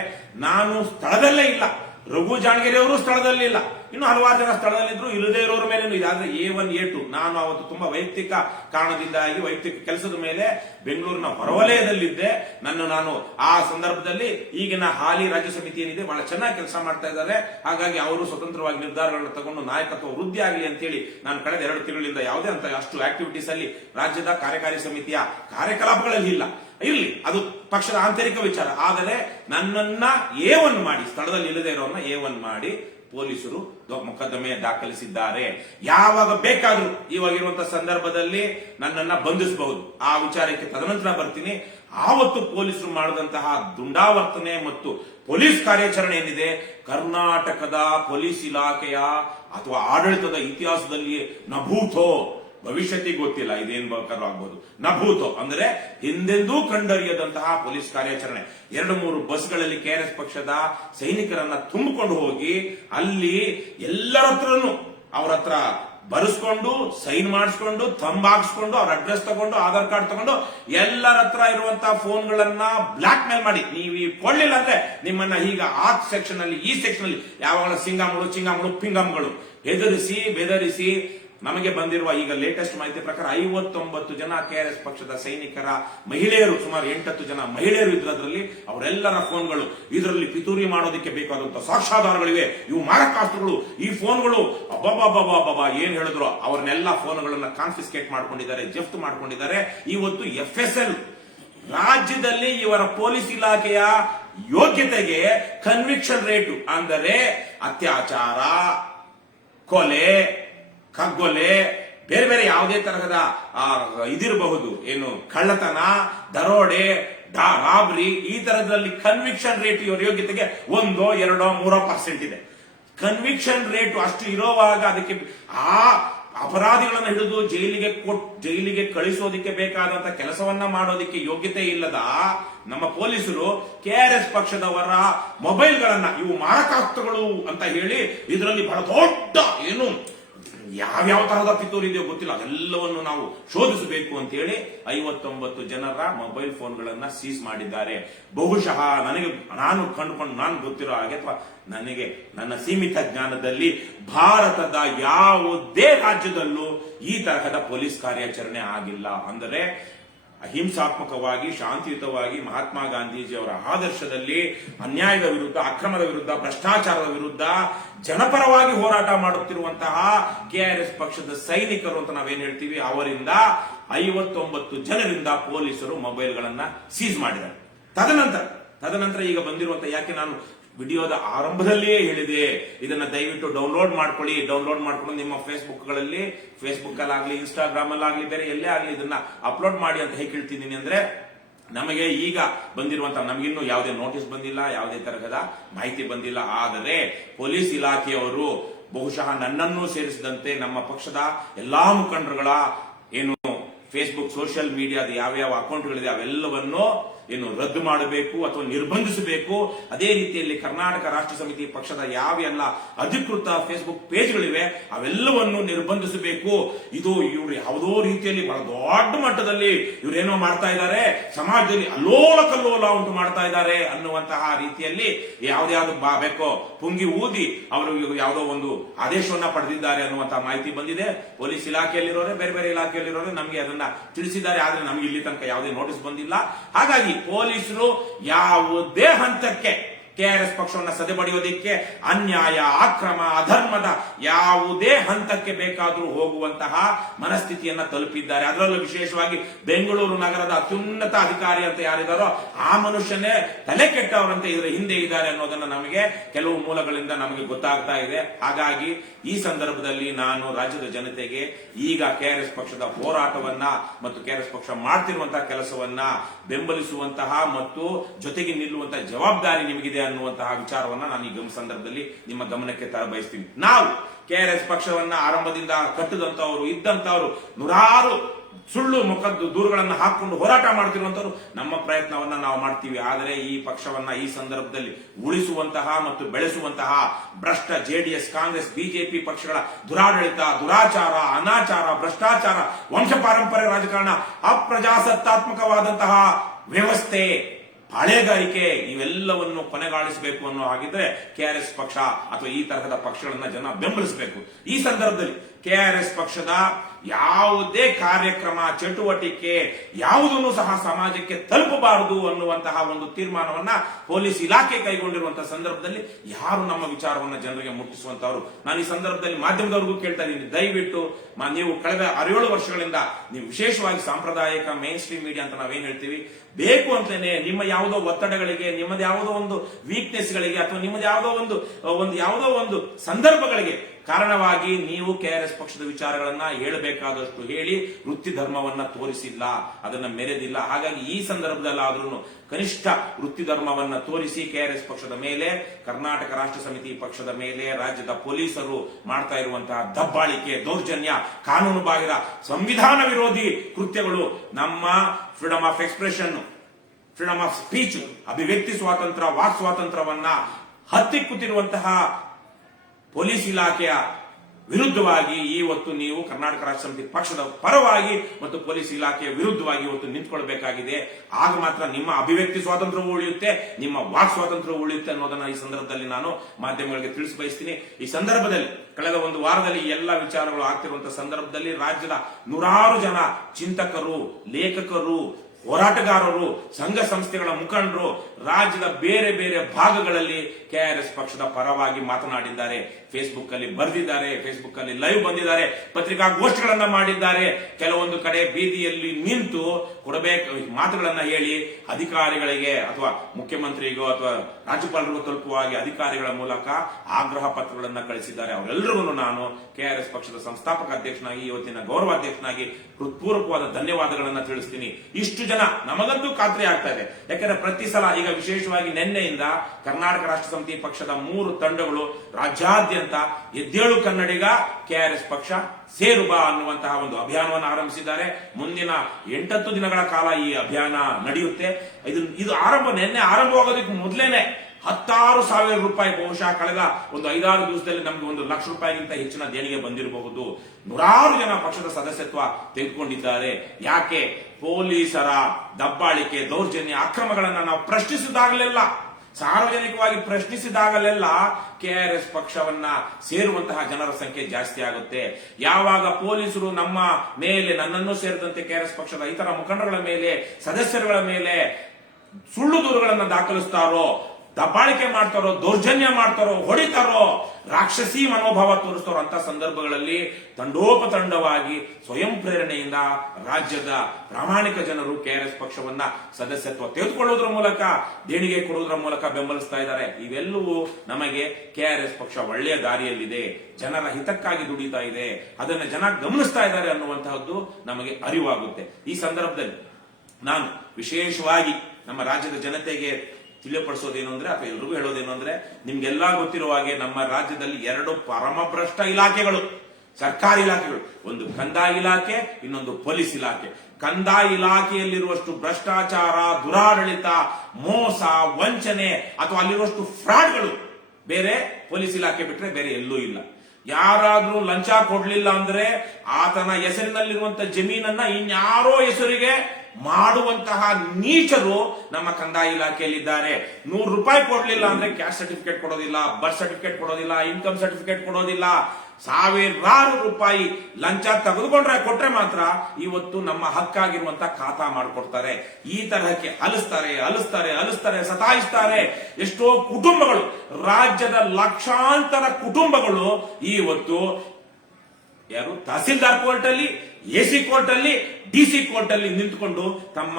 ನಾನು ಸ್ಥಳದಲ್ಲೇ ಇಲ್ಲ, ರಘು ಜಾಣಗೆರೆ ಅವರು ಸ್ಥಳದಲ್ಲಿ ಇಲ್ಲ, ಇನ್ನು ಹಲವಾರು ಜನ ಸ್ಥಳದಲ್ಲಿದ್ರು. ಇಲ್ಲದೇ ಇರೋರ ಮೇಲೆ ಇದೆ. ಆದ್ರೆ A1 A2 ನಾನು ಅವತ್ತು ತುಂಬಾ ವೈಯಕ್ತಿಕ ಕಾರಣದಿಂದಾಗಿ ವೈಯಕ್ತಿಕ ಕೆಲಸದ ಮೇಲೆ ಬೆಂಗಳೂರಿನ ಹೊರವಲಯದಲ್ಲಿದ್ದೆ. ನಾನು ಆ ಸಂದರ್ಭದಲ್ಲಿ ಈಗಿನ ಹಾಲಿ ರಾಜ್ಯ ಸಮಿತಿ ಏನಿದೆ ಬಹಳ ಚೆನ್ನಾಗಿ ಕೆಲಸ ಮಾಡ್ತಾ ಇದ್ದಾರೆ. ಹಾಗಾಗಿ ಅವರು ಸ್ವತಂತ್ರವಾಗಿ ನಿರ್ಧಾರಗಳನ್ನು ತಗೊಂಡು ನಾಯಕತ್ವ ವೃದ್ಧಿ ಆಗಲಿ ಅಂತೇಳಿ ನಾನು ಕಳೆದ 2 ತಿಂಗಳಿಂದ ಯಾವುದೇ ಅಂತ ಅಷ್ಟು ಆಕ್ಟಿವಿಟೀಸ್ ಅಲ್ಲಿ ರಾಜ್ಯದ ಕಾರ್ಯಕಾರಿ ಸಮಿತಿಯ ಕಾರ್ಯಕಲಾಪಗಳಲ್ಲಿ ಇಲ್ಲ. ಇರ್ಲಿ, ಅದು ಪಕ್ಷದ ಆಂತರಿಕ ವಿಚಾರ. ಆದರೆ ನನ್ನನ್ನ A1 ಮಾಡಿ, ಸ್ಥಳದಲ್ಲಿ ಇಲ್ಲದೆ ಇರೋನ್ನ A1 ಮಾಡಿ ಪೊಲೀಸರು ಮೊಕದ್ದಮೆ ದಾಖಲಿಸಿದ್ದಾರೆ. ಯಾವಾಗ ಬೇಕಾದ್ರೂ ಇವಾಗಿರುವಂತಹ ಸಂದರ್ಭದಲ್ಲಿ ನನ್ನನ್ನ ಬಂಧಿಸಬಹುದು. ಆ ವಿಚಾರಕ್ಕೆ ತದನಂತರ ಬರ್ತೀನಿ. ಆವತ್ತು ಪೊಲೀಸರು ಮಾಡಿದಂತಹ ದುಂಡಾವರ್ತನೆ ಮತ್ತು ಪೊಲೀಸ್ ಕಾರ್ಯಾಚರಣೆ ಏನಿದೆ ಕರ್ನಾಟಕದ ಪೊಲೀಸ್ ಇಲಾಖೆಯ ಅಥವಾ ಆಡಳಿತದ ಇತಿಹಾಸದಲ್ಲಿ ನಭೂತೋ, ಭವಿಷ್ಯತ್ತಿಗೆ ಗೊತ್ತಿಲ್ಲ, ಇದೇನ್ ಬೇಕಾದ್ರೂ ಆಗ್ಬಹುದು. ನಭೂತೋ ಅಂದ್ರೆ ಹಿಂದೆಂದೂ ಕಂಡರಿಯದಂತಹ ಪೊಲೀಸ್ ಕಾರ್ಯಾಚರಣೆ. 2-3 ಬಸ್ಗಳಲ್ಲಿ ಕೆಆರ್ಎಸ್ ಪಕ್ಷದ ಸೈನಿಕರನ್ನ ತುಂಬಿಕೊಂಡು ಹೋಗಿ ಅಲ್ಲಿ ಎಲ್ಲರ ಹತ್ರನು ಅವ್ರ ಹತ್ರ ಬರೆಸ್ಕೊಂಡು ಸೈನ್ ಮಾಡಿಸ್ಕೊಂಡು ಥಂಬ್ ಹಾಕ್ಸ್ಕೊಂಡು ಅವ್ರ ಅಡ್ರೆಸ್ ತಗೊಂಡು ಆಧಾರ್ ಕಾರ್ಡ್ ತಗೊಂಡು ಎಲ್ಲರ ಹತ್ರ ಇರುವಂತಹ ಫೋನ್ಗಳನ್ನ ಬ್ಲಾಕ್ ಮೇಲ್ ಮಾಡಿ, ನೀವು ಕೊಡ್ಲಿಲ್ಲ ಅಂದ್ರೆ ನಿಮ್ಮನ್ನ ಈಗ ಆ ಸೆಕ್ಷನ್ ಅಲ್ಲಿ ಈ ಸೆಕ್ಷನ್ ಅಲ್ಲಿ ಯಾವಾಗ ಸಿಂಗಾಮಗಳು ಚಿಂಗಾಮಗಳು ಪಿಂಗಾಮ್ಗಳು ಹೆದರಿಸಿ ಬೆದರಿಸಿ ನಮಗೆ ಬಂದಿರುವ ಈಗ ಲೇಟೆಸ್ಟ್ ಮಾಹಿತಿ ಪ್ರಕಾರ 59 ಜನ ಕೆಆರ್ಎಸ್ ಪಕ್ಷದ ಸೈನಿಕರ ಮಹಿಳೆಯರು, ಸುಮಾರು 8-10 ಜನ ಮಹಿಳೆಯರು ಇದ್ರಲ್ಲಿ ಅವರೆಲ್ಲರ ಫೋನ್ಗಳು, ಇದರಲ್ಲಿ ಪಿತೂರಿ ಮಾಡೋದಕ್ಕೆ ಬೇಕಾದಂತಹ ಸಾಕ್ಷ್ಯಾಧಾರಗಳಿವೆ. ಇವು ಮಾರಕಾಸ್ತ್ರಗಳು. ಈ ಫೋನ್ಗಳು ಅಬ್ಬಬ್ಬಬ್ಬಬ್ಬ ಏನ್ ಹೇಳಿದ್ರು ಅವ್ರನ್ನೆಲ್ಲ ಫೋನ್ಗಳನ್ನ ಕಾನ್ಫಿಸ್ಕೇಟ್ ಮಾಡ್ಕೊಂಡಿದ್ದಾರೆ, ಜಪ್ತ್ ಮಾಡ್ಕೊಂಡಿದ್ದಾರೆ. ಇವತ್ತು FSL ರಾಜ್ಯದಲ್ಲಿ ಇವರ ಪೊಲೀಸ್ ಇಲಾಖೆಯ ಯೋಗ್ಯತೆಗೆ ಕನ್ವಿಕ್ಷನ್ ರೇಟು ಅಂದರೆ ಅತ್ಯಾಚಾರ, ಕೊಲೆ, ಕಗ್ಗೊಲೆ, ಬೇರೆ ಬೇರೆ ಯಾವುದೇ ತರಹದ ಇದಿರಬಹುದು, ಏನು ಕಳ್ಳತನ, ದರೋಡೆ, ರಾಬ್ರಿ, ಈ ತರದಲ್ಲಿ ಕನ್ವಿಕ್ಷನ್ ರೇಟ್ ಇವರ ಯೋಗ್ಯತೆಗೆ 1, 2, 3% ಇದೆ. ಕನ್ವಿಕ್ಷನ್ ರೇಟ್ ಅಷ್ಟು ಇರೋವಾಗ ಅದಕ್ಕೆ ಆ ಅಪರಾಧಿಗಳನ್ನು ಹಿಡಿದು ಜೈಲಿಗೆ ಕಳಿಸೋದಕ್ಕೆ ಬೇಕಾದಂತ ಕೆಲಸವನ್ನ ಮಾಡೋದಕ್ಕೆ ಯೋಗ್ಯತೆ ಇಲ್ಲದ ನಮ್ಮ ಪೊಲೀಸರು ಕೆಆರ್ಎಸ್ ಪಕ್ಷದವರ ಮೊಬೈಲ್ಗಳನ್ನ ಇವು ಮಾರಕಾಸ್ತ್ರಗಳು ಅಂತ ಹೇಳಿ ಇದರಲ್ಲಿ ಬಹಳ ದೊಡ್ಡ ಏನು ಯಾವ್ಯಾವ ತರಹದ ಪಿತೂರಿ ಇದೆಯೋ ಗೊತ್ತಿಲ್ಲ, ಅದೆಲ್ಲವನ್ನು ನಾವು ಶೋಧಿಸಬೇಕು ಅಂತ ಹೇಳಿ 59 ಜನರ ಮೊಬೈಲ್ ಫೋನ್ಗಳನ್ನ ಸೀಸ್ ಮಾಡಿದ್ದಾರೆ. ಬಹುಶಃ ನಾನು ಗೊತ್ತಿರೋ ಹಾಗೆ ಅಥವಾ ನನಗೆ ನನ್ನ ಸೀಮಿತ ಜ್ಞಾನದಲ್ಲಿ ಭಾರತದ ಯಾವುದೇ ರಾಜ್ಯದಲ್ಲೂ ಈ ತರಹದ ಪೊಲೀಸ್ ಕಾರ್ಯಾಚರಣೆ ಆಗಿಲ್ಲ. ಅಂದರೆ ಅಹಿಂಸಾತ್ಮಕವಾಗಿ ಶಾಂತಿಯುತವಾಗಿ ಮಹಾತ್ಮ ಗಾಂಧೀಜಿಯವರ ಆದರ್ಶದಲ್ಲಿ ಅನ್ಯಾಯದ ವಿರುದ್ಧ, ಅಕ್ರಮದ ವಿರುದ್ಧ, ಭ್ರಷ್ಟಾಚಾರದ ವಿರುದ್ಧ ಜನಪರವಾಗಿ ಹೋರಾಟ ಮಾಡುತ್ತಿರುವಂತಹ ಕೆಆರ್ಎಸ್ ಪಕ್ಷದ ಸೈನಿಕರು ಅಂತ ನಾವೇನ್ ಹೇಳ್ತೀವಿ, ಅವರಿಂದ 59 ಜನರಿಂದ ಪೊಲೀಸರು ಮೊಬೈಲ್ಗಳನ್ನ ಸೀಸ್ ಮಾಡಿದ್ದಾರೆ. ತದನಂತರ ಈಗ ಬಂದಿರುವಂತಹ, ಯಾಕೆ ನಾನು ವಿಡಿಯೋದ ಆರಂಭದಲ್ಲಿಯೇ ಹೇಳಿದೆ, ಇದನ್ನ ದಯವಿಟ್ಟು ಡೌನ್ಲೋಡ್ ಮಾಡ್ಕೊಂಡು ನಿಮ್ಮ ಫೇಸ್ಬುಕ್ ಅಲ್ಲಾಗ್ಲಿ, ಇನ್ಸ್ಟಾಗ್ರಾಮ್ ಅಲ್ಲಾಗ್ಲಿ, ಬೇರೆ ಎಲ್ಲೇ ಆಗ್ಲಿ ಇದನ್ನ ಅಪ್ಲೋಡ್ ಮಾಡಿ ಅಂತ ಹೇಗೆ ಹೇಳ್ತಿದ್ದೀನಿ ಅಂದ್ರೆ, ನಮಗೆ ಈಗ ಬಂದಿರುವಂತಹ, ನಮಗಿನ್ನೂ ಯಾವುದೇ ನೋಟಿಸ್ ಬಂದಿಲ್ಲ, ಯಾವುದೇ ತರಹದ ಮಾಹಿತಿ ಬಂದಿಲ್ಲ. ಆದರೆ ಪೊಲೀಸ್ ಇಲಾಖೆಯವರು ಬಹುಶಃ ನನ್ನನ್ನು ಸೇರಿಸಿದಂತೆ ನಮ್ಮ ಪಕ್ಷದ ಎಲ್ಲಾ ಮುಖಂಡರುಗಳ ಏನು ಫೇಸ್ಬುಕ್ ಸೋಷಿಯಲ್ ಮೀಡಿಯಾದ ಯಾವ್ಯಾವ ಅಕೌಂಟ್ಗಳಿದೆ ಅವೆಲ್ಲವನ್ನು ಏನು ರದ್ದು ಮಾಡಬೇಕು ಅಥವಾ ನಿರ್ಬಂಧಿಸಬೇಕು. ಅದೇ ರೀತಿಯಲ್ಲಿ ಕರ್ನಾಟಕ ರಾಷ್ಟ್ರ ಸಮಿತಿ ಪಕ್ಷದ ಯಾವೆಲ್ಲ ಅಧಿಕೃತ ಫೇಸ್ಬುಕ್ ಪೇಜ್ಗಳಿವೆ ಅವೆಲ್ಲವನ್ನು ನಿರ್ಬಂಧಿಸಬೇಕು. ಇದು ಇವರು ಯಾವುದೋ ರೀತಿಯಲ್ಲಿ ಬಹಳ ದೊಡ್ಡ ಮಟ್ಟದಲ್ಲಿ ಇವರೇನೋ ಮಾಡ್ತಾ ಇದ್ದಾರೆ, ಸಮಾಜದಲ್ಲಿ ಅಲ್ಲೋಲ ಕಲ್ಲೋಲ ಉಂಟು ಮಾಡ್ತಾ ಇದ್ದಾರೆ ಅನ್ನುವಂತಹ ರೀತಿಯಲ್ಲಿ ಯಾವ್ದು ಬೇಕೋ ಪುಂಗಿ ಊದಿ ಅವರು ಯಾವುದೋ ಒಂದು ಆದೇಶವನ್ನ ಪಡೆದಿದ್ದಾರೆ ಅನ್ನುವಂತಹ ಮಾಹಿತಿ ಬಂದಿದೆ. ಪೊಲೀಸ್ ಇಲಾಖೆಯಲ್ಲಿರೋರೆ, ಬೇರೆ ಬೇರೆ ಇಲಾಖೆಯಲ್ಲಿರೋರೆ ನಮಗೆ ಅದನ್ನ ತಿಳಿಸಿದ್ದಾರೆ. ಆದ್ರೆ ನಮ್ಗೆ ಇಲ್ಲಿ ತನಕ ಯಾವುದೇ ನೋಟಿಸ್ ಬಂದಿಲ್ಲ. ಹಾಗಾಗಿ ಪೊಲೀಸರು ಯಾವುದೇ ಹಂತಕ್ಕೆ ಕೆಆರ್ಎಸ್ ಪಕ್ಷವನ್ನು ಸದೆಬಡಿಯೋದಿಕ್ಕೆ ಅನ್ಯಾಯ, ಅಕ್ರಮ, ಅಧರ್ಮದ ಯಾವುದೇ ಹಂತಕ್ಕೆ ಬೇಕಾದರೂ ಹೋಗುವಂತಹ ಮನಸ್ಥಿತಿಯನ್ನ ತಲುಪಿದ್ದಾರೆ. ಅದರಲ್ಲೂ ವಿಶೇಷವಾಗಿ ಬೆಂಗಳೂರು ನಗರದ ಅತ್ಯುನ್ನತ ಅಧಿಕಾರಿ ಅಂತ ಯಾರಿದ್ದಾರೋ ಆ ಮನುಷ್ಯನೇ ತಲೆ ಕೆಟ್ಟವರಂತೆ ಇದರ ಹಿಂದೆ ಇದ್ದಾರೆ ಅನ್ನೋದನ್ನ ನಮಗೆ ಕೆಲವು ಮೂಲಗಳಿಂದ ನಮಗೆ ಗೊತ್ತಾಗ್ತಾ ಇದೆ. ಹಾಗಾಗಿ ಈ ಸಂದರ್ಭದಲ್ಲಿ ನಾನು ರಾಜ್ಯದ ಜನತೆಗೆ ಈಗ ಕೆಆರ್ಎಸ್ ಪಕ್ಷದ ಹೋರಾಟವನ್ನ ಮತ್ತು ಕೆಆರ್ಎಸ್ ಪಕ್ಷ ಮಾಡ್ತಿರುವಂತಹ ಕೆಲಸವನ್ನ ಬೆಂಬಲಿಸುವಂತಹ ಮತ್ತು ಜೊತೆಗೆ ನಿಲ್ಲುವಂತಹ ಜವಾಬ್ದಾರಿ ನಿಮಗಿದೆ ಅನ್ನುವಂತಹ ವಿಚಾರವನ್ನ ನಾನು ಈ ಸಂದರ್ಭದಲ್ಲಿ ನಿಮ್ಮ ಗಮನಕ್ಕೆ ತರಬಯಸ್ತೀನಿ. ನಾವು ಕೆಆರ್ಎಸ್ ಪಕ್ಷವನ್ನ ಆರಂಭದಿಂದ ಕಟ್ಟಿದಂತವರು ಇದ್ದಂತವರು ನೂರಾರು ಸುಳ್ಳು ಮುಖದ್ದು ದೂರುಗಳನ್ನು ಹಾಕೊಂಡು ಹೋರಾಟ ಮಾಡ್ತಿರುವಂತವರು ನಮ್ಮ ಪ್ರಯತ್ನವನ್ನ ನಾವು ಮಾಡ್ತೀವಿ. ಆದರೆ ಈ ಪಕ್ಷವನ್ನ ಈ ಸಂದರ್ಭದಲ್ಲಿ ಉಳಿಸುವಂತಹ ಮತ್ತು ಬೆಳೆಸುವಂತಹ ಭ್ರಷ್ಟ ಜೆಡಿಎಸ್, ಕಾಂಗ್ರೆಸ್, ಬಿಜೆಪಿ ಪಕ್ಷಗಳ ದುರಾಡಳಿತ, ದುರಾಚಾರ, ಅನಾಚಾರ, ಭ್ರಷ್ಟಾಚಾರ, ವಂಶ ಪಾರಂಪರ್ಯ ರಾಜಕಾರಣ, ಅಪ್ರಜಾಸತ್ತಾತ್ಮಕವಾದಂತಹ ವ್ಯವಸ್ಥೆ, ಪಾಳೆಗಾರಿಕೆ ಇವೆಲ್ಲವನ್ನು ಕೊನೆಗಾಣಿಸಬೇಕು ಅನ್ನೋ ಹಾಗಿದ್ರೆ ಕೆಆರ್ಎಸ್ ಪಕ್ಷ ಅಥವಾ ಈ ತರಹದ ಪಕ್ಷಗಳನ್ನ ಜನ ಬೆಂಬಲಿಸಬೇಕು. ಈ ಸಂದರ್ಭದಲ್ಲಿ ಕೆಆರ್ಎಸ್ ಪಕ್ಷದ ಯಾವುದೇ ಕಾರ್ಯಕ್ರಮ, ಚಟುವಟಿಕೆ ಯಾವುದನ್ನು ಸಹ ಸಮಾಜಕ್ಕೆ ತಲುಪಬಾರದು ಅನ್ನುವಂತಹ ಒಂದು ತೀರ್ಮಾನವನ್ನ ಪೊಲೀಸ್ ಇಲಾಖೆ ಕೈಗೊಂಡಿರುವಂತಹ ಸಂದರ್ಭದಲ್ಲಿ ಯಾರು ನಮ್ಮ ವಿಚಾರವನ್ನ ಜನರಿಗೆ ಮುಟ್ಟಿಸುವಂತವರು. ನಾನು ಈ ಸಂದರ್ಭದಲ್ಲಿ ಮಾಧ್ಯಮದವರಿಗೂ ಕೇಳ್ತಾ ಇದ್ದೀನಿ, ದಯವಿಟ್ಟು ನೀವು ಕಳೆದ 6-7 ವರ್ಷಗಳಿಂದ ನೀವು ವಿಶೇಷವಾಗಿ ಸಾಂಪ್ರದಾಯಿಕ ಮೇನ್ ಸ್ಟ್ರೀಮ್ ಮೀಡಿಯಾ ಅಂತ ನಾವೇನ್ ಹೇಳ್ತೀವಿ, ಬೇಕು ಅಂತಲೇ ನಿಮ್ಮ ಯಾವುದೋ ಒತ್ತಡಗಳಿಗೆ, ನಿಮ್ಮದು ಯಾವುದೋ ಒಂದು ವೀಕ್ನೆಸ್ ಗಳಿಗೆ ಅಥವಾ ನಿಮ್ಮದು ಯಾವುದೋ ಒಂದು ಸಂದರ್ಭಗಳಿಗೆ ಕಾರಣವಾಗಿ ನೀವು ಕೆಆರ್ಎಸ್ ಪಕ್ಷದ ವಿಚಾರಗಳನ್ನ ಹೇಳಬೇಕಾದಷ್ಟು ಹೇಳಿ ವೃತ್ತಿ ಧರ್ಮವನ್ನ ತೋರಿಸಿಲ್ಲ, ಅದನ್ನ ಮೆರೆದಿಲ್ಲ. ಹಾಗಾಗಿ ಈ ಸಂದರ್ಭದಲ್ಲಾದ್ರೂ ಕನಿಷ್ಠ ವೃತ್ತಿ ಧರ್ಮವನ್ನ ತೋರಿಸಿ ಕೆಆರ್ಎಸ್ ಪಕ್ಷದ ಮೇಲೆ, ಕರ್ನಾಟಕ ರಾಷ್ಟ್ರ ಸಮಿತಿ ಪಕ್ಷದ ಮೇಲೆ ರಾಜ್ಯದ ಪೊಲೀಸರು ಮಾಡ್ತಾ ಇರುವಂತಹ ದಬ್ಬಾಳಿಕೆ, ದೌರ್ಜನ್ಯ, ಕಾನೂನು ಬಾಹಿರ, ಸಂವಿಧಾನ ವಿರೋಧಿ ಕೃತ್ಯಗಳು, ನಮ್ಮ freedom of expression, freedom of speech, ಅಭಿವ್ಯಕ್ತಿ ಸ್ವಾತಂತ್ರ್ಯ, ವಾಕ್ ಸ್ವಾತಂತ್ರ್ಯವನ್ನ ಹತ್ತಿಕ್ಕುತ್ತಿರುವಂತಹ ಪೊಲೀಸ್ ಇಲಾಖೆಯ ವಿರುದ್ಧವಾಗಿ ಇವತ್ತು ನೀವು ಕರ್ನಾಟಕ ರಾಷ್ಟ್ರ ಸಮಿತಿ ಪಕ್ಷದ ಪರವಾಗಿ ಮತ್ತು ಪೊಲೀಸ್ ಇಲಾಖೆಯ ವಿರುದ್ಧವಾಗಿ ಇವತ್ತು ನಿಂತ್ಕೊಳ್ಬೇಕಾಗಿದೆ. ಆಗ ಮಾತ್ರ ನಿಮ್ಮ ಅಭಿವ್ಯಕ್ತಿ ಸ್ವಾತಂತ್ರ್ಯವೂ ಉಳಿಯುತ್ತೆ, ನಿಮ್ಮ ವಾಕ್ ಸ್ವಾತಂತ್ರ್ಯವೂ ಉಳಿಯುತ್ತೆ ಅನ್ನೋದನ್ನ ಈ ಸಂದರ್ಭದಲ್ಲಿ ನಾನು ಮಾಧ್ಯಮಗಳಿಗೆ ತಿಳಿಸಿ ಬಯಸ್ತೀನಿ. ಈ ಸಂದರ್ಭದಲ್ಲಿ ಕಳೆದ ಒಂದು ವಾರದಲ್ಲಿ ಎಲ್ಲ ವಿಚಾರಗಳು ಆಗ್ತಿರುವಂತಹ ಸಂದರ್ಭದಲ್ಲಿ ರಾಜ್ಯದ ನೂರಾರು ಜನ ಚಿಂತಕರು, ಲೇಖಕರು, ಹೋರಾಟಗಾರರು, ಸಂಘ ಸಂಸ್ಥೆಗಳ ಮುಖಂಡರು ರಾಜ್ಯದ ಬೇರೆ ಬೇರೆ ಭಾಗಗಳಲ್ಲಿ ಕೆಆರ್ಎಸ್ ಪಕ್ಷದ ಪರವಾಗಿ ಮಾತನಾಡಿದ್ದಾರೆ. ಫೇಸ್ಬುಕ್ ಅಲ್ಲಿ ಬರೆದಿದ್ದಾರೆ, ಫೇಸ್ಬುಕ್ ಅಲ್ಲಿ ಲೈವ್ ಬಂದಿದ್ದಾರೆ, ಪತ್ರಿಕಾಗೋಷ್ಠಿಗಳನ್ನ ಮಾಡಿದ್ದಾರೆ. ಕೆಲವೊಂದು ಕಡೆ ಬೀದಿಯಲ್ಲಿ ನಿಂತು ಕೊಡಬೇಕು ಮಾತುಗಳನ್ನ ಹೇಳಿ ಅಧಿಕಾರಿಗಳಿಗೆ ಅಥವಾ ಮುಖ್ಯಮಂತ್ರಿಗೋ ಅಥವಾ ರಾಜ್ಯಪಾಲರಿಗೂ ತಲುಪುವ ಹಾಗೆ ಅಧಿಕಾರಿಗಳ ಮೂಲಕ ಆಗ್ರಹ ಪತ್ರಗಳನ್ನ ಕಳಿಸಿದ್ದಾರೆ. ಅವರೆಲ್ಲರಿಗೂ ನಾನು ಕೆಆರ್ಎಸ್ ಪಕ್ಷದ ಸಂಸ್ಥಾಪಕ ಅಧ್ಯಕ್ಷನಾಗಿ, ಇವತ್ತಿನ ಗೌರವಾಧ್ಯಕ್ಷನಾಗಿ ಹೃತ್ಪೂರ್ವಕವಾದ ಧನ್ಯವಾದಗಳನ್ನ ತಿಳಿಸ್ತೀನಿ. ಇಷ್ಟು ಜನ ನಮಗಂತೂ ಖಾತ್ರಿ ಆಗ್ತಾ ಇದೆ. ಯಾಕಂದ್ರೆ ಪ್ರತಿ ಸಲ ಈಗ ವಿಶೇಷವಾಗಿ ನಿನ್ನೆಯಿಂದ ಕರ್ನಾಟಕ ರಾಷ್ಟ್ರ ಸಮಿತಿ ಪಕ್ಷದ 3 ತಂಡಗಳು ರಾಜ್ಯಾದ್ಯಂತ ಎದ್ದೇಳು ಕನ್ನಡಿಗ ಕೆಆರ್ಎಸ್ ಪಕ್ಷ ಸೇರು ಬಾ ಅನ್ನುವಂತಹ ಒಂದು ಅಭಿಯಾನವನ್ನು ಆರಂಭಿಸಿದ್ದಾರೆ. ಮುಂದಿನ 8 ದಿನಗಳ ಕಾಲ ಈ ಅಭಿಯಾನ ನಡೆಯುತ್ತೆ. ಇದು ನಿನ್ನೆ ಆರಂಭವಾಗೋದಕ್ಕೆ ಮೊದಲೇನೆ 16,000 ರೂಪಾಯಿ ಬಹುಶಃ ಕಳೆದ ಒಂದು 5-6 ದಿವಸದಲ್ಲಿ ನಮ್ಗೆ 1 ಲಕ್ಷ ರೂಪಾಯಿಗಿಂತ ಹೆಚ್ಚಿನ ದೇಣಿಗೆ ಬಂದಿರಬಹುದು. ನೂರಾರು ಜನ ಪಕ್ಷದ ಸದಸ್ಯತ್ವ ತೆಗೆದುಕೊಂಡಿದ್ದಾರೆ. ಯಾಕೆ? ಪೊಲೀಸರ ದಬ್ಬಾಳಿಕೆ, ದೌರ್ಜನ್ಯ, ಅಕ್ರಮಗಳನ್ನ ನಾವು ಪ್ರಶ್ನಿಸಿದಾಗಲೆಲ್ಲ, ಸಾರ್ವಜನಿಕವಾಗಿ ಪ್ರಶ್ನಿಸಿದಾಗಲೆಲ್ಲ ಕೆಆರ್ಎಸ್ ಪಕ್ಷವನ್ನ ಸೇರುವಂತಹ ಜನರ ಸಂಖ್ಯೆ ಜಾಸ್ತಿ ಆಗುತ್ತೆ. ಯಾವಾಗ ಪೊಲೀಸರು ನಮ್ಮ ಮೇಲೆ, ನನ್ನನ್ನು ಸೇರಿದಂತೆ ಕೆಆರ್ಎಸ್ ಪಕ್ಷದ ಇತರ ಮುಖಂಡರುಗಳ ಮೇಲೆ, ಸದಸ್ಯರುಗಳ ಮೇಲೆ ಸುಳ್ಳು ದೂರುಗಳನ್ನು ದಾಖಲಿಸ್ತಾರೋ, ದಬ್ಬಾಳಿಕೆ ಮಾಡ್ತಾರೋ, ದೌರ್ಜನ್ಯ ಮಾಡ್ತಾರೋ, ಹೊಡಿತಾರೋ, ರಾಕ್ಷಸಿ ಮನೋಭಾವ ತೋರಿಸ್ತಾರೋ ಅಂತ ಸಂದರ್ಭಗಳಲ್ಲಿ ತಂಡೋಪತಂಡವಾಗಿ ಸ್ವಯಂ ಪ್ರೇರಣೆಯಿಂದ ರಾಜ್ಯದ ಪ್ರಾಮಾಣಿಕ ಜನರು ಕೆಆರ್ಎಸ್ ಪಕ್ಷವನ್ನ ಸದಸ್ಯತ್ವ ತೆಗೆದುಕೊಳ್ಳುವುದರ ಮೂಲಕ, ದೇಣಿಗೆ ಕೊಡುವುದರ ಮೂಲಕ ಬೆಂಬಲಿಸ್ತಾ ಇದ್ದಾರೆ. ಇವೆಲ್ಲವೂ ನಮಗೆ ಕೆಆರ್ಎಸ್ ಪಕ್ಷ ಒಳ್ಳೆಯ ದಾರಿಯಲ್ಲಿದೆ, ಜನರ ಹಿತಕ್ಕಾಗಿ ದುಡಿತಾ ಇದೆ, ಅದನ್ನ ಜನ ಗಮನಿಸ್ತಾ ಇದ್ದಾರೆ ಅನ್ನುವಂತಹದ್ದು ನಮಗೆ ಅರಿವಾಗುತ್ತೆ. ಈ ಸಂದರ್ಭದಲ್ಲಿ ನಾನು ವಿಶೇಷವಾಗಿ ನಮ್ಮ ರಾಜ್ಯದ ಜನತೆಗೆ ತಿಳಿಯಪಡಿಸೋದೇನು ಅಂದ್ರೆ, ಅಥವಾ ಎಲ್ರಿಗೂ ಹೇಳೋದೇನು ಅಂದ್ರೆ, ನಿಮ್ಗೆಲ್ಲಾ ಗೊತ್ತಿರುವ ಹಾಗೆ ನಮ್ಮ ರಾಜ್ಯದಲ್ಲಿ 2 ಪರಮಭ್ರಷ್ಟ ಇಲಾಖೆಗಳು, ಸರ್ಕಾರಿ ಇಲಾಖೆಗಳು, ಒಂದು ಕಂದಾಯ ಇಲಾಖೆ, ಇನ್ನೊಂದು ಪೊಲೀಸ್ ಇಲಾಖೆ. ಕಂದಾಯ ಇಲಾಖೆಯಲ್ಲಿರುವಷ್ಟು ಭ್ರಷ್ಟಾಚಾರ, ದುರಾಡಳಿತ, ಮೋಸ, ವಂಚನೆ ಅಥವಾ ಅಲ್ಲಿರುವಷ್ಟು ಫ್ರಾಡ್ಗಳು ಬೇರೆ ಪೊಲೀಸ್ ಇಲಾಖೆ ಬಿಟ್ರೆ ಬೇರೆ ಎಲ್ಲೂ ಇಲ್ಲ. ಯಾರಾದ್ರೂ ಲಂಚ ಕೊಡ್ಲಿಲ್ಲ ಅಂದ್ರೆ ಆತನ ಹೆಸರಿನಲ್ಲಿರುವಂತಹ ಜಮೀನನ್ನ ಇನ್ಯಾರೋ ಹೆಸರಿಗೆ ಮಾಡುವಂತಹ ನೀಚರು ನಮ್ಮ ಕಂದಾಯ ಇಲಾಖೆಯಲ್ಲಿದ್ದಾರೆ. 100 ರೂಪಾಯಿ ಕೊಡ್ಲಿಲ್ಲ ಅಂದ್ರೆ ಕ್ಯಾಸ್ಟ್ ಸರ್ಟಿಫಿಕೇಟ್ ಕೊಡೋದಿಲ್ಲ, ಬರ್ತ್ ಸರ್ಟಿಫಿಕೇಟ್ ಕೊಡೋದಿಲ್ಲ, ಇನ್ಕಮ್ ಸರ್ಟಿಫಿಕೇಟ್ ಕೊಡೋದಿಲ್ಲ. ಸಾವಿರಾರು ರೂಪಾಯಿ ಲಂಚ ತೆಗೆದುಕೊಂಡ್ರೆ ಕೊಟ್ರೆ ಮಾತ್ರ ಇವತ್ತು ನಮ್ಮ ಹಕ್ಕಾಗಿರುವಂತ ಖಾತಾ ಮಾಡಿಕೊಡ್ತಾರೆ. ಈ ತರಹಕ್ಕೆ ಅಲಿಸ್ತಾರೆ, ಸತಾಯಿಸ್ತಾರೆ. ಎಷ್ಟೋ ಕುಟುಂಬಗಳು, ರಾಜ್ಯದ ಲಕ್ಷಾಂತರ ಕುಟುಂಬಗಳು ಇವತ್ತು ಯಾರು ತಹಸೀಲ್ದಾರ್ ಕೋರ್ಟ್ ಅಲ್ಲಿ, ಎಸಿ ಕೋರ್ಟ್ ಅಲ್ಲಿ, ಡಿಸಿ ಕೋರ್ಟ್ ಅಲ್ಲಿ ನಿಂತ್ಕೊಂಡು ತಮ್ಮ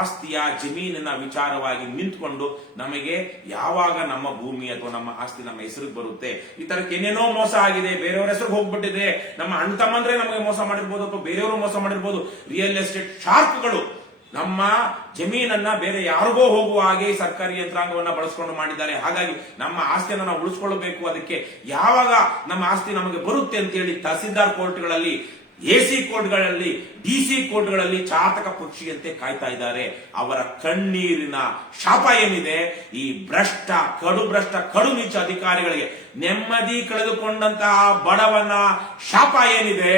ಆಸ್ತಿಯ ಜಮೀನಿನ ವಿಚಾರವಾಗಿ ನಿಂತ್ಕೊಂಡು ನಮಗೆ ಯಾವಾಗ ನಮ್ಮ ಭೂಮಿ ಅಥವಾ ನಮ್ಮ ಆಸ್ತಿ ನಮ್ಮ ಹೆಸರಿಗೆ ಬರುತ್ತೆ, ಈ ತರಕ್ಕೆ ಏನೇನೋ ಮೋಸ ಆಗಿದೆ, ಬೇರೆಯವರ ಹೆಸರಿಗೆ ಹೋಗ್ಬಿಟ್ಟಿದೆ, ನಮ್ಮ ಅಣ್ಣ ತಮ್ಮಂದ್ರೆ ನಮಗೆ ಮೋಸ ಮಾಡಿರ್ಬೋದು ಅಥವಾ ಬೇರೆಯವರು ಮೋಸ ಮಾಡಿರ್ಬೋದು. ರಿಯಲ್ ಎಸ್ಟೇಟ್ ಶಾರ್ಕ್ಗಳು ನಮ್ಮ ಜಮೀನನ್ನ ಬೇರೆ ಯಾರಿಗೋ ಹೋಗುವ ಹಾಗೆ ಸರ್ಕಾರಿ ಯಂತ್ರಾಂಗವನ್ನ ಬಳಸ್ಕೊಂಡು ಮಾಡಿದ್ದಾರೆ. ಹಾಗಾಗಿ ನಮ್ಮ ಆಸ್ತಿಯನ್ನು ನಾವು ಉಳಿಸ್ಕೊಳ್ಬೇಕು. ಅದಕ್ಕೆ ಯಾವಾಗ ನಮ್ಮ ಆಸ್ತಿ ನಮಗೆ ಬರುತ್ತೆ ಅಂತೇಳಿ ತಹಸೀಲ್ದಾರ್ ಕೋರ್ಟ್ಗಳಲ್ಲಿ, ಎಸಿ ಕೋರ್ಟ್ಗಳಲ್ಲಿ, ಡಿಸಿ ಕೋರ್ಟ್ಗಳಲ್ಲಿ ಚಾತಕ ಪಕ್ಷಿಯಂತೆ ಕಾಯ್ತಾ ಇದ್ದಾರೆ. ಅವರ ಕಣ್ಣೀರಿನ ಶಾಪ ಏನಿದೆ, ಈ ಕಡು ನೀಚ ಅಧಿಕಾರಿಗಳಿಗೆ, ನೆಮ್ಮದಿ ಕಳೆದುಕೊಂಡಂತಹ ಬಡವನ ಶಾಪ ಏನಿದೆ,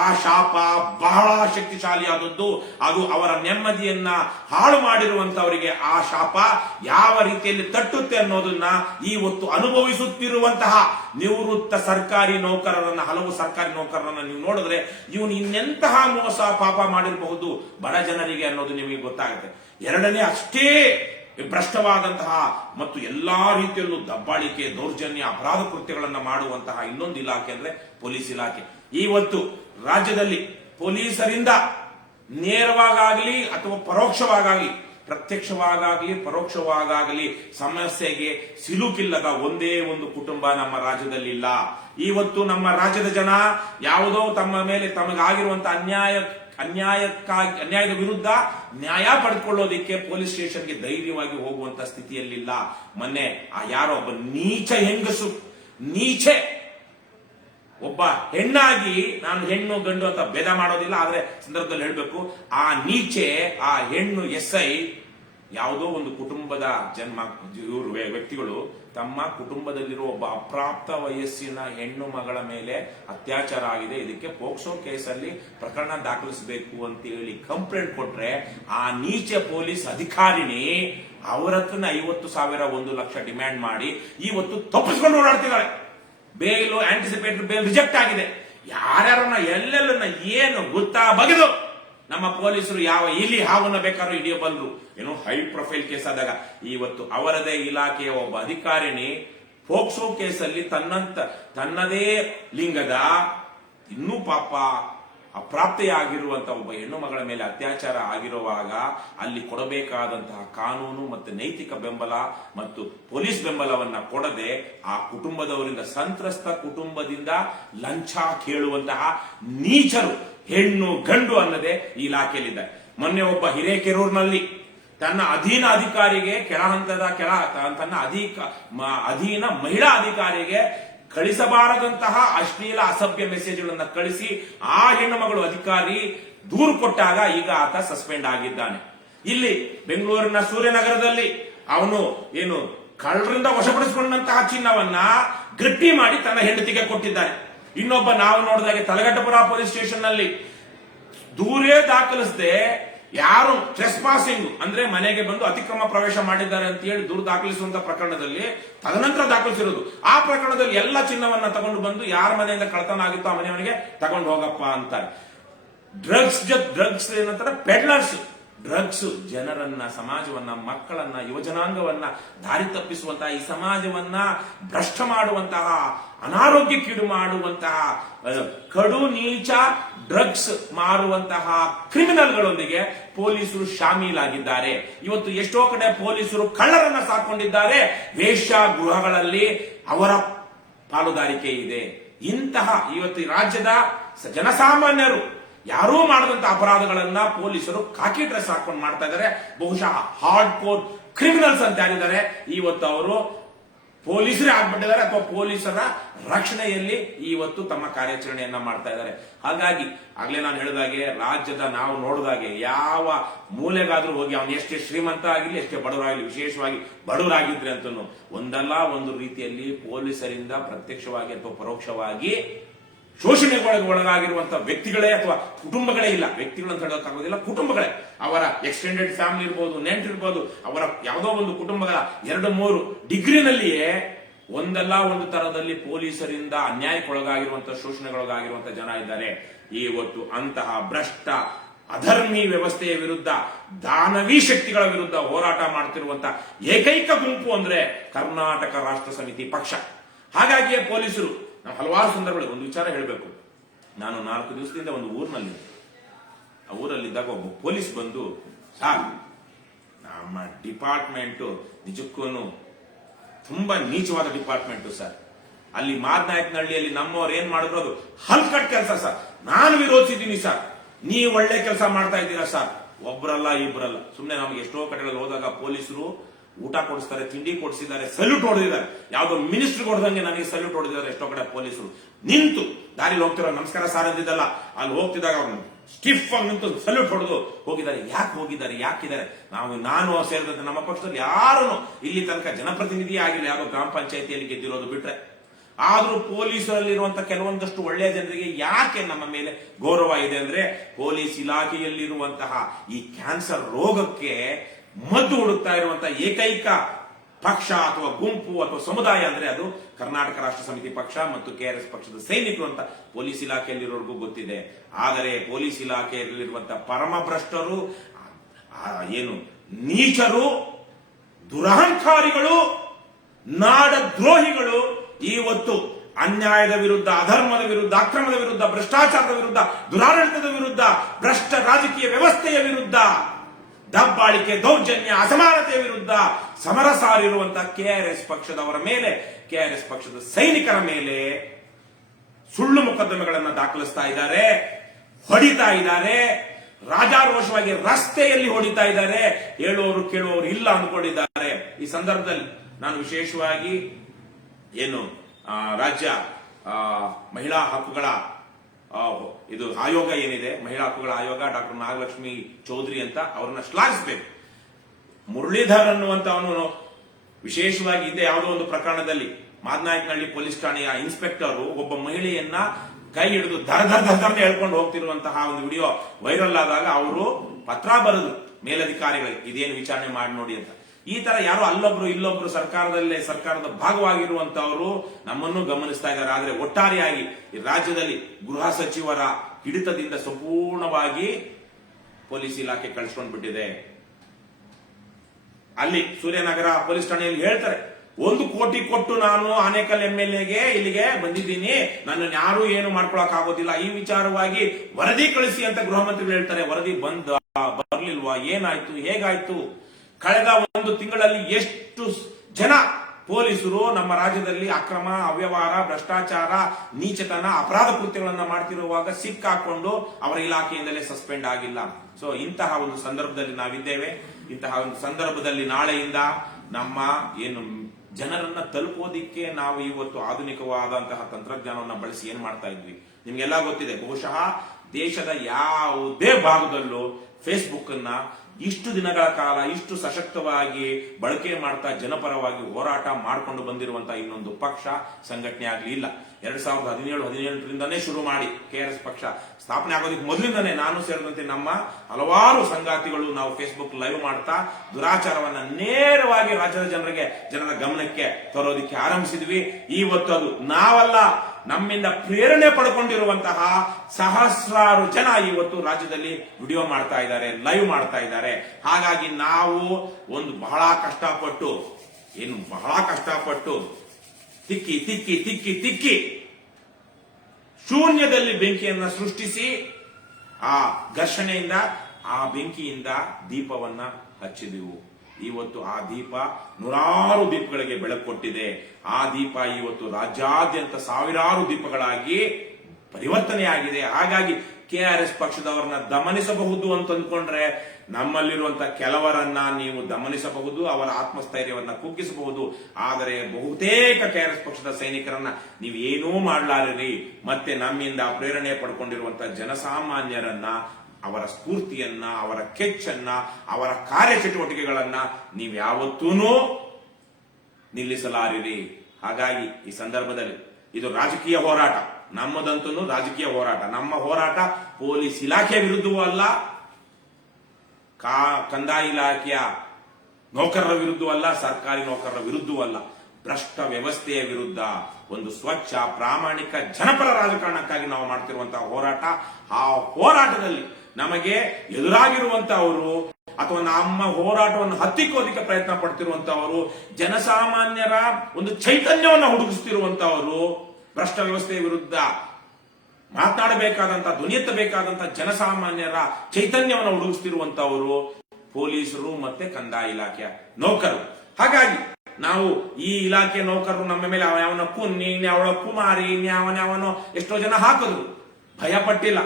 ಆ ಶಾಪ ಬಹಳ ಶಕ್ತಿಶಾಲಿಯಾದದ್ದು. ಅದು ಅವರ ನೆಮ್ಮದಿಯನ್ನ ಹಾಳು ಮಾಡಿರುವಂತವರಿಗೆ ಆ ಶಾಪ ಯಾವ ರೀತಿಯಲ್ಲಿ ತಟ್ಟುತ್ತೆ ಅನ್ನೋದನ್ನ ಇವತ್ತು ಅನುಭವಿಸುತ್ತಿರುವಂತಹ ನಿವೃತ್ತ ಸರ್ಕಾರಿ ನೌಕರರನ್ನ, ಹಲವು ಸರ್ಕಾರಿ ನೌಕರರನ್ನ ನೀವು ನೋಡಿದ್ರೆ ಇವನು ಇನ್ನೆಂತಹ ಮೋಸ ಪಾಪ ಮಾಡಿರಬಹುದು ಬಡ ಜನರಿಗೆ ಅನ್ನೋದು ನಿಮಗೆ ಗೊತ್ತಾಗುತ್ತೆ. ಎರಡನೇ, ಅಷ್ಟೇ ಭ್ರಷ್ಟವಾದಂತಹ ಮತ್ತು ಎಲ್ಲಾ ರೀತಿಯಲ್ಲೂ ದಬ್ಬಾಳಿಕೆ, ದೌರ್ಜನ್ಯ, ಅಪರಾಧ ಕೃತ್ಯಗಳನ್ನು ಮಾಡುವಂತಹ ಇನ್ನೊಂದು ಇಲಾಖೆ ಅಂದ್ರೆ ಪೊಲೀಸ್ ಇಲಾಖೆ. ಇವತ್ತು ರಾಜ್ಯದಲ್ಲಿ ಪೊಲೀಸರಿಂದ ನೇರವಾಗಲಿ ಅಥವಾ ಪರೋಕ್ಷವಾಗಲಿ, ಪ್ರತ್ಯಕ್ಷವಾಗಲಿ ಪರೋಕ್ಷವಾಗಲಿ ಸಮಸ್ಯೆಗೆ ಸಿಲುಕಿಲ್ಲದ ಒಂದೇ ಒಂದು ಕುಟುಂಬ ನಮ್ಮ ರಾಜ್ಯದಲ್ಲಿ ಇಲ್ಲ. ಇವತ್ತು ನಮ್ಮ ರಾಜ್ಯದ ಜನ ಯಾವುದೋ ತಮ್ಮ ಮೇಲೆ ತಮಗಾಗಿರುವಂತಹ ಅನ್ಯಾಯದ ವಿರುದ್ಧ ನ್ಯಾಯ ಪಡೆದುಕೊಳ್ಳೋದಿಕ್ಕೆ ಪೊಲೀಸ್ ಸ್ಟೇಷನ್ಗೆ ಧೈರ್ಯವಾಗಿ ಹೋಗುವಂತ ಸ್ಥಿತಿಯಲ್ಲಿಲ್ಲ. ಮೊನ್ನೆ ಯಾರೋ ಒಬ್ಬ ನೀಚೆ ಒಬ್ಬ ಹೆಣ್ಣಾಗಿ, ನಾನು ಹೆಣ್ಣು ಗಂಡು ಅಂತ ಭೇದ ಮಾಡೋದಿಲ್ಲ, ಆದ್ರೆ ಸಂದರ್ಭದಲ್ಲಿ ಹೇಳ್ಬೇಕು, ಆ ನೀಚೆ, ಆ ಹೆಣ್ಣು SI ಯಾವುದೋ ಒಂದು ಕುಟುಂಬದ ಇವರು ವ್ಯಕ್ತಿಗಳು ತಮ್ಮ ಕುಟುಂಬದಲ್ಲಿರುವ ಒಬ್ಬ ಅಪ್ರಾಪ್ತ ವಯಸ್ಸಿನ ಹೆಣ್ಣು ಮಗಳ ಮೇಲೆ ಅತ್ಯಾಚಾರ ಆಗಿದೆ, ಇದಕ್ಕೆ ಪೋಕ್ಸೋ ಕೇಸಲ್ಲಿ ಪ್ರಕರಣ ದಾಖಲಿಸಬೇಕು ಅಂತ ಹೇಳಿ ಕಂಪ್ಲೇಂಟ್ ಕೊಟ್ರೆ ಆ ನೀಚ ಪೊಲೀಸ್ ಅಧಿಕಾರಿಣಿ ಅವರ ಹತ್ರ 50,000 1 ಲಕ್ಷ ಡಿಮ್ಯಾಂಡ್ ಮಾಡಿ ಇವತ್ತು ತಪ್ಪಿಸ್ಕೊಂಡು ಓಡಾಡ್ತಿದ್ದಾರೆ. ಬೇಲು ಆಂಟಿಸಿಪೇಟರಿ ಬೇಲ್ ರಿಜೆಕ್ಟ್ ಆಗಿದೆ. ಯಾರ್ಯಾರನ್ನ ಎಲ್ಲೆಲ್ಲನ್ನ ಏನು ಗೊತ್ತಾ ಬಗೆದು ನಮ್ಮ ಪೊಲೀಸರು ಯಾವ ಇಲಿ ಹಾವನ್ನ ಬೇಕಾದ್ರೂ ಹಿಡಿಯಬಲ್ಲರು. ಏನೋ ಹೈ ಪ್ರೊಫೈಲ್ ಕೇಸ್ ಆದಾಗ ಇವತ್ತು ಅವರದೇ ಇಲಾಖೆಯ ಒಬ್ಬ ಅಧಿಕಾರಿಣಿ ಪೋಕ್ಸೋ ಕೇಸಲ್ಲಿ ತನ್ನದೇ ಲಿಂಗದ ಇನ್ನೂ ಪಾಪ ಅಪ್ರಾಪ್ತೆಯಾಗಿರುವಂತಹ ಒಬ್ಬ ಹೆಣ್ಣು ಮಗಳ ಮೇಲೆ ಅತ್ಯಾಚಾರ ಆಗಿರುವಾಗ ಅಲ್ಲಿ ಕೊಡಬೇಕಾದಂತಹ ಕಾನೂನು ಮತ್ತು ನೈತಿಕ ಬೆಂಬಲ ಮತ್ತು ಪೊಲೀಸ್ ಬೆಂಬಲವನ್ನ ಕೊಡದೆ ಆ ಕುಟುಂಬದವರಿಂದ, ಸಂತ್ರಸ್ತ ಕುಟುಂಬದಿಂದ ಲಂಚ ಕೇಳುವಂತಹ ನೀಚರು ಹೆಣ್ಣು ಗಂಡು ಅನ್ನದೇ ಈ ಇಲಾಖೆಯಲ್ಲಿದ್ದಾರೆ. ಮೊನ್ನೆ ಒಬ್ಬ ಹಿರೇಕೆರೂರಿನಲ್ಲಿ ತನ್ನ ಅಧೀನ ಅಧಿಕಾರಿಗೆ ತನ್ನ ಅಧೀನ ಮಹಿಳಾ ಅಧಿಕಾರಿಗೆ ಕಳಿಸಬಾರದಂತಹ ಅಶ್ಲೀಲ ಅಸಭ್ಯ ಮೆಸೇಜ್ಗಳನ್ನ ಕಳಿಸಿ ಆ ಹೆಣ್ಣು ಮಗಳು ಅಧಿಕಾರಿ ದೂರು ಕೊಟ್ಟಾಗ ಈಗ ಆತ ಸಸ್ಪೆಂಡ್ ಆಗಿದ್ದಾನೆ. ಇಲ್ಲಿ ಬೆಂಗಳೂರಿನ ಸೂರ್ಯನಗರದಲ್ಲಿ ಅವನು ಕಳ್ಳರಿಂದ ವಶಪಡಿಸಿಕೊಂಡಂತಹ ಚಿನ್ನವನ್ನ ಗಟ್ಟಿ ಮಾಡಿ ತನ್ನ ಹೆಂಡತಿಗೆ ಕೊಟ್ಟಿದ್ದಾನೆ. ಇನ್ನೊಬ್ಬ ನಾವು ನೋಡಿದಾಗೆ ತಲಘಟ್ಟಪುರ ಪೊಲೀಸ್ ಸ್ಟೇಷನ್ ನಲ್ಲಿ ದೂರೇ ದಾಖಲಿಸದೆ ಯಾರು ಟ್ರೆಸ್ಪಾಸಿಂಗ್ ಅಂದ್ರೆ ಮನೆಗೆ ಬಂದು ಅತಿಕ್ರಮ ಪ್ರವೇಶ ಮಾಡಿದ್ದಾರೆ ಅಂತ ಹೇಳಿ ದೂರು ದಾಖಲಿಸುವಂತ ಪ್ರಕರಣದಲ್ಲಿ ತದನಂತರ ದಾಖಲಿಸಿರೋದು. ಆ ಪ್ರಕರಣದಲ್ಲಿ ಎಲ್ಲ ಚಿನ್ನವನ್ನ ತಗೊಂಡು ಬಂದು ಯಾರ ಮನೆಯಿಂದ ಕಳ್ಳತನ ಆಗಿತ್ತೋ ಆ ಮನೆಯವನಿಗೆ ತಗೊಂಡು ಹೋಗಪ್ಪ ಅಂತಾರೆ. ಡ್ರಗ್ಸ್ ಏನಂತಾರೆ, ಪೆಡ್ಲರ್ಸ್. ಡ್ರಗ್ಸ್ ಜನರನ್ನ, ಸಮಾಜವನ್ನ, ಮಕ್ಕಳನ್ನ, ಯುವಜನಾಂಗವನ್ನ ದಾರಿ ತಪ್ಪಿಸುವಂತಹ, ಈ ಸಮಾಜವನ್ನ ಭ್ರಷ್ಟ ಮಾಡುವಂತಹ, ಅನಾರೋಗ್ಯಕ್ಕೀಡು ಮಾಡುವಂತಹ ಕಡು ನೀಚ ಡ್ರಗ್ಸ್ ಮಾರುವಂತಹ ಕ್ರಿಮಿನಲ್ಗಳೊಂದಿಗೆ ಪೊಲೀಸರು ಶಾಮೀಲಾಗಿದ್ದಾರೆ. ಇವತ್ತು ಎಷ್ಟೋ ಕಡೆ ಪೊಲೀಸರು ಕಳ್ಳರನ್ನ ಸಾಕೊಂಡಿದ್ದಾರೆ. ವೇಶ್ಯ ಗೃಹಗಳಲ್ಲಿ ಅವರ ಪಾಲುದಾರಿಕೆ ಇದೆ. ಇಂತಹ ಇವತ್ತು ರಾಜ್ಯದ ಜನಸಾಮಾನ್ಯರು ಯಾರೂ ಮಾಡದಂತ ಅಪರಾಧಗಳನ್ನ ಪೊಲೀಸರು ಕಾಕಿ ಡ್ರೆಸ್ ಹಾಕೊಂಡು ಮಾಡ್ತಾ ಇದ್ದಾರೆ. ಬಹುಶಃ ಹಾರ್ಡ್ ಕೋರ್ ಕ್ರಿಮಿನಲ್ಸ್ ಅಂತ ಯಾರಿದ್ದಾರೆ ಇವತ್ತು ಅವರು ಪೊಲೀಸರೇ ಆಗ್ಬಿಟ್ಟಿದ್ದಾರೆ ಅಥವಾ ಪೊಲೀಸರ ರಕ್ಷಣೆಯಲ್ಲಿ ಇವತ್ತು ತಮ್ಮ ಕಾರ್ಯಾಚರಣೆಯನ್ನ ಮಾಡ್ತಾ ಇದ್ದಾರೆ. ಹಾಗಾಗಿ ಆಗ್ಲೇ ನಾನು ಹೇಳಿದಾಗೆ ರಾಜ್ಯದ ನಾವು ನೋಡಿದಾಗೆ ಯಾವ ಮೂಲೆಗಾದ್ರೂ ಹೋಗಿ ಅವನು ಎಷ್ಟೇ ಶ್ರೀಮಂತ ಆಗಿರ್ಲಿ ಎಷ್ಟೇ ಬಡವರಾಗಲಿ, ವಿಶೇಷವಾಗಿ ಬಡವರಾಗಿದ್ರೆ ಅಂತೂ ಒಂದಲ್ಲ ಒಂದು ರೀತಿಯಲ್ಲಿ ಪೊಲೀಸರಿಂದ ಪ್ರತ್ಯಕ್ಷವಾಗಿ ಅಥವಾ ಪರೋಕ್ಷವಾಗಿ ಶೋಷಣೆಗಳಿಗೆ ಒಳಗಾಗಿರುವಂತಹ ವ್ಯಕ್ತಿಗಳೇ ಅಥವಾ ಕುಟುಂಬಗಳೇ ಇಲ್ಲ, ವ್ಯಕ್ತಿಗಳು ಅಂತ ಹೇಳೋಕ್ಕಾಗೋದಿಲ್ಲ, ಕುಟುಂಬಗಳೇ, ಅವರ ಎಕ್ಸ್ಟೆಂಡೆಡ್ ಫ್ಯಾಮಿಲಿ ಇರ್ಬೋದು, ನೆಂಟರಿರ್ಬೋದು, ಅವರ ಯಾವುದೋ ಒಂದು ಕುಟುಂಬಗಳ 2-3 ಡಿಗ್ರಿನಲ್ಲಿಯೇ ಒಂದಲ್ಲ ಒಂದು ತರದಲ್ಲಿ ಪೊಲೀಸರಿಂದ ಅನ್ಯಾಯಕ್ಕೊಳಗಾಗಿರುವಂತಹ ಶೋಷಣೆಗೊಳಗಾಗಿರುವಂತಹ ಜನ ಇದ್ದಾರೆ. ಇವತ್ತು ಅಂತಹ ಭ್ರಷ್ಟ ಅಧರ್ಮಿ ವ್ಯವಸ್ಥೆಯ ವಿರುದ್ಧ, ದಾನವೀ ಶಕ್ತಿಗಳ ವಿರುದ್ಧ ಹೋರಾಟ ಮಾಡ್ತಿರುವಂತಹ ಏಕೈಕ ಗುಂಪು ಅಂದ್ರೆ ಕರ್ನಾಟಕ ರಾಷ್ಟ್ರ ಸಮಿತಿ ಪಕ್ಷ. ಹಾಗಾಗಿಯೇ ಪೊಲೀಸರು ನಾವು ಹಲವಾರು ಸಂದರ್ಭಗಳಲ್ಲಿ ಒಂದು ವಿಚಾರ ಹೇಳಬೇಕು. ನಾನು 4 ದಿವಸದಿಂದ ಒಂದು ಊರಿನಲ್ಲಿ, ಆ ಊರಲ್ಲಿದ್ದಾಗ ಒಬ್ಬ ಪೊಲೀಸ್ ಬಂದು, ಸಾರ್ ನಮ್ಮ ಡಿಪಾರ್ಟ್ಮೆಂಟ್ ನಿಜಕ್ಕೂ ತುಂಬಾ ನೀಚವಾದ ಡಿಪಾರ್ಟ್ಮೆಂಟ್ ಸರ್, ಅಲ್ಲಿ ಮಾದನಾಯಕನಹಳ್ಳಿಯಲ್ಲಿ ನಮ್ಮವ್ರು ಏನ್ ಮಾಡಿದ್ರು ಅದು ಹಲ್ಕಟ್ ಕೆಲಸ ಸರ್, ನಾನು ವಿರೋಧಿಸಿದ್ದೀನಿ ಸರ್, ನೀವು ಒಳ್ಳೆ ಕೆಲಸ ಮಾಡ್ತಾ ಇದ್ದೀರಾ ಸರ್. ಒಬ್ರಲ್ಲ ಇಬ್ರಲ್ಲ, ಸುಮ್ನೆ ನಮ್ಗೆ ಎಷ್ಟೋ ಕಡೆಗಳಲ್ಲಿ ಹೋದಾಗ ಪೊಲೀಸರು ಊಟ ಕೊಡಿಸ್ತಾರೆ, ತಿಂಡಿ ಕೊಡಿಸಿದ್ದಾರೆ, ಸಲ್ಯೂಟ್ ಹೊಡೆದಿದ್ದಾರೆ, ಯಾವ್ದೋ ಮಿನಿಸ್ಟರ್ ಹೊಡೆದಂಗೆ ನನಗೆ ಸಲ್ಯೂಟ್ ಹೊಡೆದಿದ್ದಾರೆ ಎಷ್ಟೋ ಕಡೆ ಪೊಲೀಸರು. ನಿಂತು ದಾರಿಲಿ ಹೋಗ್ತಿರೋ ನಮಸ್ಕಾರ ಸಾರ್ ಅಂದಿದ್ದಲ್ಲ, ಅಲ್ಲಿ ಹೋಗ್ತಿದ್ದಾಗ ಅವ್ರು ಸ್ಟಿಫ್ ಆಗಿ ನಿಂತು ಸಲ್ಯೂಟ್ ಹೊಡೆದು ಹೋಗಿದ್ದಾರೆ. ಯಾಕೆ ಹೋಗಿದ್ದಾರೆ, ಯಾಕಿದ್ದಾರೆ? ನಾನು ಸೇರಿದಂತೆ ನಮ್ಮ ಪಕ್ಷದಲ್ಲಿ ಯಾರು ಇಲ್ಲಿ ತನಕ ಜನಪ್ರತಿನಿಧಿ ಆಗಿಲ್ಲ, ಯಾರೋ ಗ್ರಾಮ ಪಂಚಾಯತಿಯಲ್ಲಿ ಗೆದ್ದಿರೋದು ಬಿಟ್ರೆ. ಆದ್ರೂ ಪೊಲೀಸರಲ್ಲಿರುವಂತಹ ಕೆಲವೊಂದಷ್ಟು ಒಳ್ಳೆಯ ಜನರಿಗೆ ಯಾಕೆ ನಮ್ಮ ಮೇಲೆ ಗೌರವ ಇದೆ ಅಂದ್ರೆ, ಪೊಲೀಸ್ ಇಲಾಖೆಯಲ್ಲಿರುವಂತಹ ಈ ಕ್ಯಾನ್ಸರ್ ರೋಗಕ್ಕೆ ಮದ್ದು ಹುಡುಕ್ತಾ ಇರುವಂತಹ ಏಕೈಕ ಪಕ್ಷ ಅಥವಾ ಗುಂಪು ಅಥವಾ ಸಮುದಾಯ ಅಂದ್ರೆ ಅದು ಕರ್ನಾಟಕ ರಾಷ್ಟ್ರ ಸಮಿತಿ ಪಕ್ಷ ಮತ್ತು KRS ಪಕ್ಷದ ಸೈನಿಕರು ಅಂತ ಪೊಲೀಸ್ ಇಲಾಖೆಯಲ್ಲಿರೋರ್ಗೂ ಗೊತ್ತಿದೆ. ಆದರೆ ಪೊಲೀಸ್ ಇಲಾಖೆಯಲ್ಲಿರುವಂತಹ ಪರಮ ಭ್ರಷ್ಟರು, ಏನು ನೀಚರು, ದುರಹಂಕಾರಿಗಳು, ನಾಡ ದ್ರೋಹಿಗಳು ಇವತ್ತು ಅನ್ಯಾಯದ ವಿರುದ್ಧ, ಅಧರ್ಮದ ವಿರುದ್ಧ, ಅಕ್ರಮದ ವಿರುದ್ಧ, ಭ್ರಷ್ಟಾಚಾರದ ವಿರುದ್ಧ, ದುರಾಡಳಿತದ ವಿರುದ್ಧ, ಭ್ರಷ್ಟ ರಾಜಕೀಯ ವ್ಯವಸ್ಥೆಯ ವಿರುದ್ಧ, ದಬ್ಬಾಳಿಕೆ, ದೌರ್ಜನ್ಯ, ಅಸಮಾನತೆಯ ವಿರುದ್ಧ ಸಮರ ಸಾರಿರುವಂತಹ KRS ಪಕ್ಷದವರ ಮೇಲೆ, KRS ಪಕ್ಷದ ಸೈನಿಕರ ಮೇಲೆ ಸುಳ್ಳು ಮೊಕದ್ದಮೆಗಳನ್ನು ದಾಖಲಿಸ್ತಾ ಇದ್ದಾರೆ, ಹೊಡಿತಾ ಇದ್ದಾರೆ, ರಾಜಾರೋಷವಾಗಿ ರಸ್ತೆಯಲ್ಲಿ ಹೊಡಿತಾ ಇದ್ದಾರೆ, ಹೇಳುವವರು ಕೇಳುವವರು ಇಲ್ಲ ಅಂದ್ಕೊಂಡಿದ್ದಾರೆ. ಈ ಸಂದರ್ಭದಲ್ಲಿ ನಾನು ವಿಶೇಷವಾಗಿ ಏನು ರಾಜ್ಯ ಮಹಿಳಾ ಹಕ್ಕುಗಳ ಇದು ಆಯೋಗ ಏನಿದೆ, ಮಹಿಳಾ ಹಕ್ಕುಗಳ ಆಯೋಗ, ಡಾಕ್ಟರ್ ನಾಗಲಕ್ಷ್ಮಿ ಚೌಧರಿ ಅಂತ, ಅವ್ರನ್ನ ಶ್ಲಾಘಿಸಬೇಕು. ಮುರಳೀಧರ್ ಅನ್ನುವಂತವನು ವಿಶೇಷವಾಗಿ ಇದೆ ಯಾವುದೋ ಒಂದು ಪ್ರಕರಣದಲ್ಲಿ ಮಾದನಾಯಕನಹಳ್ಳಿ ಪೊಲೀಸ್ ಠಾಣೆಯ ಇನ್ಸ್ಪೆಕ್ಟರ್ ಒಬ್ಬ ಮಹಿಳೆಯನ್ನ ಕೈ ಹಿಡಿದು ಧರ್ಧರ್ನ ಹೇಳ್ಕೊಂಡು ಹೋಗ್ತಿರುವಂತಹ ಒಂದು ವಿಡಿಯೋ ವೈರಲ್ ಆದಾಗ ಅವರು ಪತ್ರ ಬರೆದ್ರು ಮೇಲಧಿಕಾರಿಗಳಿಗೆ, ಇದೇನು ವಿಚಾರಣೆ ಮಾಡಿ ನೋಡಿ ಅಂತ. ಈ ತರ ಯಾರೋ ಅಲ್ಲೊಬ್ರು ಇಲ್ಲೊಬ್ರು ಸರ್ಕಾರದ ಭಾಗವಾಗಿರುವಂತವರು ನಮ್ಮನ್ನು ಗಮನಿಸ್ತಾ ಇದ್ದಾರೆ. ಆದ್ರೆ ಒಟ್ಟಾರೆಯಾಗಿ ಈ ರಾಜ್ಯದಲ್ಲಿ ಗೃಹ ಸಚಿವರ ಹಿಡಿತದಿಂದ ಸಂಪೂರ್ಣವಾಗಿ ಪೊಲೀಸ್ ಇಲಾಖೆ ಕಳಿಸ್ಕೊಂಡು ಬಿಟ್ಟಿದೆ. ಅಲ್ಲಿ ಸೂರ್ಯನಗರ ಪೊಲೀಸ್ ಠಾಣೆಯಲ್ಲಿ ಹೇಳ್ತಾರೆ, 1 ಕೋಟಿ ಕೊಟ್ಟು ನಾನು ಆನೇಕಲ್ MLAಗೆ ಇಲ್ಲಿಗೆ ಬಂದಿದ್ದೀನಿ, ನನ್ನನ್ನು ಯಾರು ಏನು ಮಾಡ್ಕೊಳಕ್ ಆಗೋದಿಲ್ಲ, ಈ ವಿಚಾರವಾಗಿ ವರದಿ ಕಳಿಸಿ ಅಂತ ಗೃಹ ಮಂತ್ರಿಗಳು ಹೇಳ್ತಾರೆ. ವರದಿ ಬರ್ಲಿಲ್ವಾ? ಏನಾಯ್ತು? ಹೇಗಾಯ್ತು? ಕಳೆದ 1 ತಿಂಗಳಲ್ಲಿ ಎಷ್ಟು ಜನ ಪೊಲೀಸರು ನಮ್ಮ ರಾಜ್ಯದಲ್ಲಿ ಅಕ್ರಮ, ಅವ್ಯವಹಾರ, ಭ್ರಷ್ಟಾಚಾರ, ನೀಚತನ, ಅಪರಾಧ ಕೃತ್ಯಗಳನ್ನ ಮಾಡ್ತಿರುವಾಗ ಸಿಕ್ಕಾಕೊಂಡು ಅವರ ಇಲಾಖೆಯಿಂದಲೇ ಸಸ್ಪೆಂಡ್ ಆಗಿಲ್ಲ. ಸೊ ಇಂತಹ ಒಂದು ಸಂದರ್ಭದಲ್ಲಿ ನಾವಿದ್ದೇವೆ. ಇಂತಹ ಒಂದು ಸಂದರ್ಭದಲ್ಲಿ ನಾಳೆಯಿಂದ ನಮ್ಮ ಏನು ಜನರನ್ನ ತಲುಪೋದಿಕ್ಕೆ ನಾವು ಇವತ್ತು ಆಧುನಿಕವಾದಂತಹ ತಂತ್ರಜ್ಞಾನವನ್ನು ಬಳಸಿ ಏನ್ ಮಾಡ್ತಾ ಇದ್ವಿ ನಿಮ್ಗೆಲ್ಲ ಗೊತ್ತಿದೆ. ಬಹುಶಃ ದೇಶದ ಯಾವುದೇ ಭಾಗದಲ್ಲೂ ಫೇಸ್ಬುಕ್ ಅನ್ನ ಇಷ್ಟು ದಿನಗಳ ಕಾಲ ಇಷ್ಟು ಸಶಕ್ತವಾಗಿ ಬಳಕೆ ಮಾಡ್ತಾ ಜನಪರವಾಗಿ ಹೋರಾಟ ಮಾಡಿಕೊಂಡು ಬಂದಿರುವಂತಹ ಇನ್ನೊಂದು ಪಕ್ಷ, ಸಂಘಟನೆ ಆಗ್ಲಿ ಇಲ್ಲ. 2017-18ರಿಂದನೇ ಶುರು ಮಾಡಿ KRS ಪಕ್ಷ ಸ್ಥಾಪನೆ ಆಗೋದಕ್ಕೆ ಮೊದಲಿಂದನೇ ನಾನು ಸೇರಿದಂತೆ ನಮ್ಮ ಹಲವಾರು ಸಂಗಾತಿಗಳು ನಾವು ಫೇಸ್ಬುಕ್ ಲೈವ್ ಮಾಡ್ತಾ ದುರಾಚಾರವನ್ನ ನೇರವಾಗಿ ರಾಜ್ಯದ ಜನರ ಗಮನಕ್ಕೆ ತರೋದಿಕ್ಕೆ ಆರಂಭಿಸಿದ್ವಿ. ಇವತ್ತು ಅದು ನಾವಲ್ಲ, ನಮ್ಮಿಂದ ಪ್ರೇರಣೆ ಪಡ್ಕೊಂಡಿರುವಂತಹ ಸಹಸ್ರಾರು ಜನ ಇವತ್ತು ರಾಜ್ಯದಲ್ಲಿ ವಿಡಿಯೋ ಮಾಡ್ತಾ ಇದ್ದಾರೆ, ಲೈವ್ ಮಾಡ್ತಾ ಇದ್ದಾರೆ. ಹಾಗಾಗಿ ನಾವು ಬಹಳ ಕಷ್ಟಪಟ್ಟು ತಿಕ್ಕಿ ಶೂನ್ಯದಲ್ಲಿ ಬೆಂಕಿಯನ್ನ ಸೃಷ್ಟಿಸಿ ಆ ಘರ್ಷಣೆಯಿಂದ, ಆ ಬೆಂಕಿಯಿಂದ ದೀಪವನ್ನ ಹಚ್ಚಿದೆವು. ಇವತ್ತು ಆ ದೀಪ ನೂರಾರು ದೀಪಗಳಿಗೆ ಬೆಳಕು ಕೊಟ್ಟಿದೆ. ಆ ದೀಪ ಇವತ್ತು ರಾಜ್ಯಾದ್ಯಂತ ಸಾವಿರಾರು ದೀಪಗಳಾಗಿ ಪರಿವರ್ತನೆಯಾಗಿದೆ. ಹಾಗಾಗಿ KRS ಪಕ್ಷದವರನ್ನ ದಮನಿಸಬಹುದು ಅಂತ ಅಂದ್ಕೊಂಡ್ರೆ ನಮ್ಮಲ್ಲಿರುವಂತಹ ಕೆಲವರನ್ನ ನೀವು ದಮನಿಸಬಹುದು, ಅವರ ಆತ್ಮಸ್ಥೈರ್ಯವನ್ನ ಕುಗ್ಗಿಸಬಹುದು. ಆದರೆ ಬಹುತೇಕ KRS ಪಕ್ಷದ ಸೈನಿಕರನ್ನ ನೀವು ಏನೂ ಮಾಡ್ಲಾರಿರಿ. ಮತ್ತೆ ನಮ್ಮಿಂದ ಪ್ರೇರಣೆ ಪಡ್ಕೊಂಡಿರುವಂತಹ ಜನಸಾಮಾನ್ಯರನ್ನ, ಅವರ ಸ್ಫೂರ್ತಿಯನ್ನ, ಅವರ ಕೆಚ್ಚನ್ನ, ಅವರ ಕಾರ್ಯಚಟುವಟಿಕೆಗಳನ್ನ ನೀವು ಯಾವತ್ತೂ ನಿಲ್ಲಿಸಲಾರಿರಿ. ಹಾಗಾಗಿ ಈ ಸಂದರ್ಭದಲ್ಲಿ ಇದು ರಾಜಕೀಯ ಹೋರಾಟ, ನಮ್ಮದಂತೂ ರಾಜಕೀಯ ಹೋರಾಟ. ನಮ್ಮ ಹೋರಾಟ ಪೊಲೀಸ್ ಇಲಾಖೆ ವಿರುದ್ಧವೂ ಅಲ್ಲ, ಕಂದಾಯ ಇಲಾಖೆಯ ನೌಕರರ ವಿರುದ್ಧವೂ ಅಲ್ಲ, ಸರ್ಕಾರಿ ನೌಕರರ ವಿರುದ್ಧವೂ ಅಲ್ಲ. ಭ್ರಷ್ಟ ವ್ಯವಸ್ಥೆಯ ವಿರುದ್ಧ ಒಂದು ಸ್ವಚ್ಛ, ಪ್ರಾಮಾಣಿಕ, ಜನಪರ ರಾಜಕಾರಣಕ್ಕಾಗಿ ನಾವು ಮಾಡ್ತಿರುವಂತಹ ಹೋರಾಟ. ಆ ಹೋರಾಟದಲ್ಲಿ ನಮಗೆ ಎದುರಾಗಿರುವಂತಹವರು ಅಥವಾ ನಮ್ಮ ಹೋರಾಟವನ್ನು ಹತ್ತಿಕ್ಕೋದಿಕ್ಕೆ ಪ್ರಯತ್ನ ಪಡ್ತಿರುವಂತಹವರು, ಜನಸಾಮಾನ್ಯರ ಒಂದು ಚೈತನ್ಯವನ್ನು ಹುಡುಗಿಸ್ತಿರುವಂತಹವರು, ಭ್ರಷ್ಟ ವ್ಯವಸ್ಥೆಯ ವಿರುದ್ಧ ಮಾತನಾಡಬೇಕಾದಂತಹ, ಧ್ವನಿ ಎತ್ತಬೇಕಾದಂತಹ ಜನಸಾಮಾನ್ಯರ ಚೈತನ್ಯವನ್ನು ಹುಡುಗಿಸ್ತಿರುವಂತಹವರು ಪೊಲೀಸರು ಮತ್ತೆ ಕಂದಾಯ ಇಲಾಖೆಯ ನೌಕರರು. ಹಾಗಾಗಿ ನಾವು ಈ ಇಲಾಖೆ ನೌಕರರು ನಮ್ಮ ಮೇಲೆ ಅವನ ಪುನ್ನಿ, ಇನ್ಯಾವಳ ಕುಮಾರಿ, ಇನ್ಯಾವನೋ ಎಷ್ಟೋ ಜನ ಹಾಕಿದ್ರು, ಭಯ ಪಟ್ಟಿಲ್ಲ.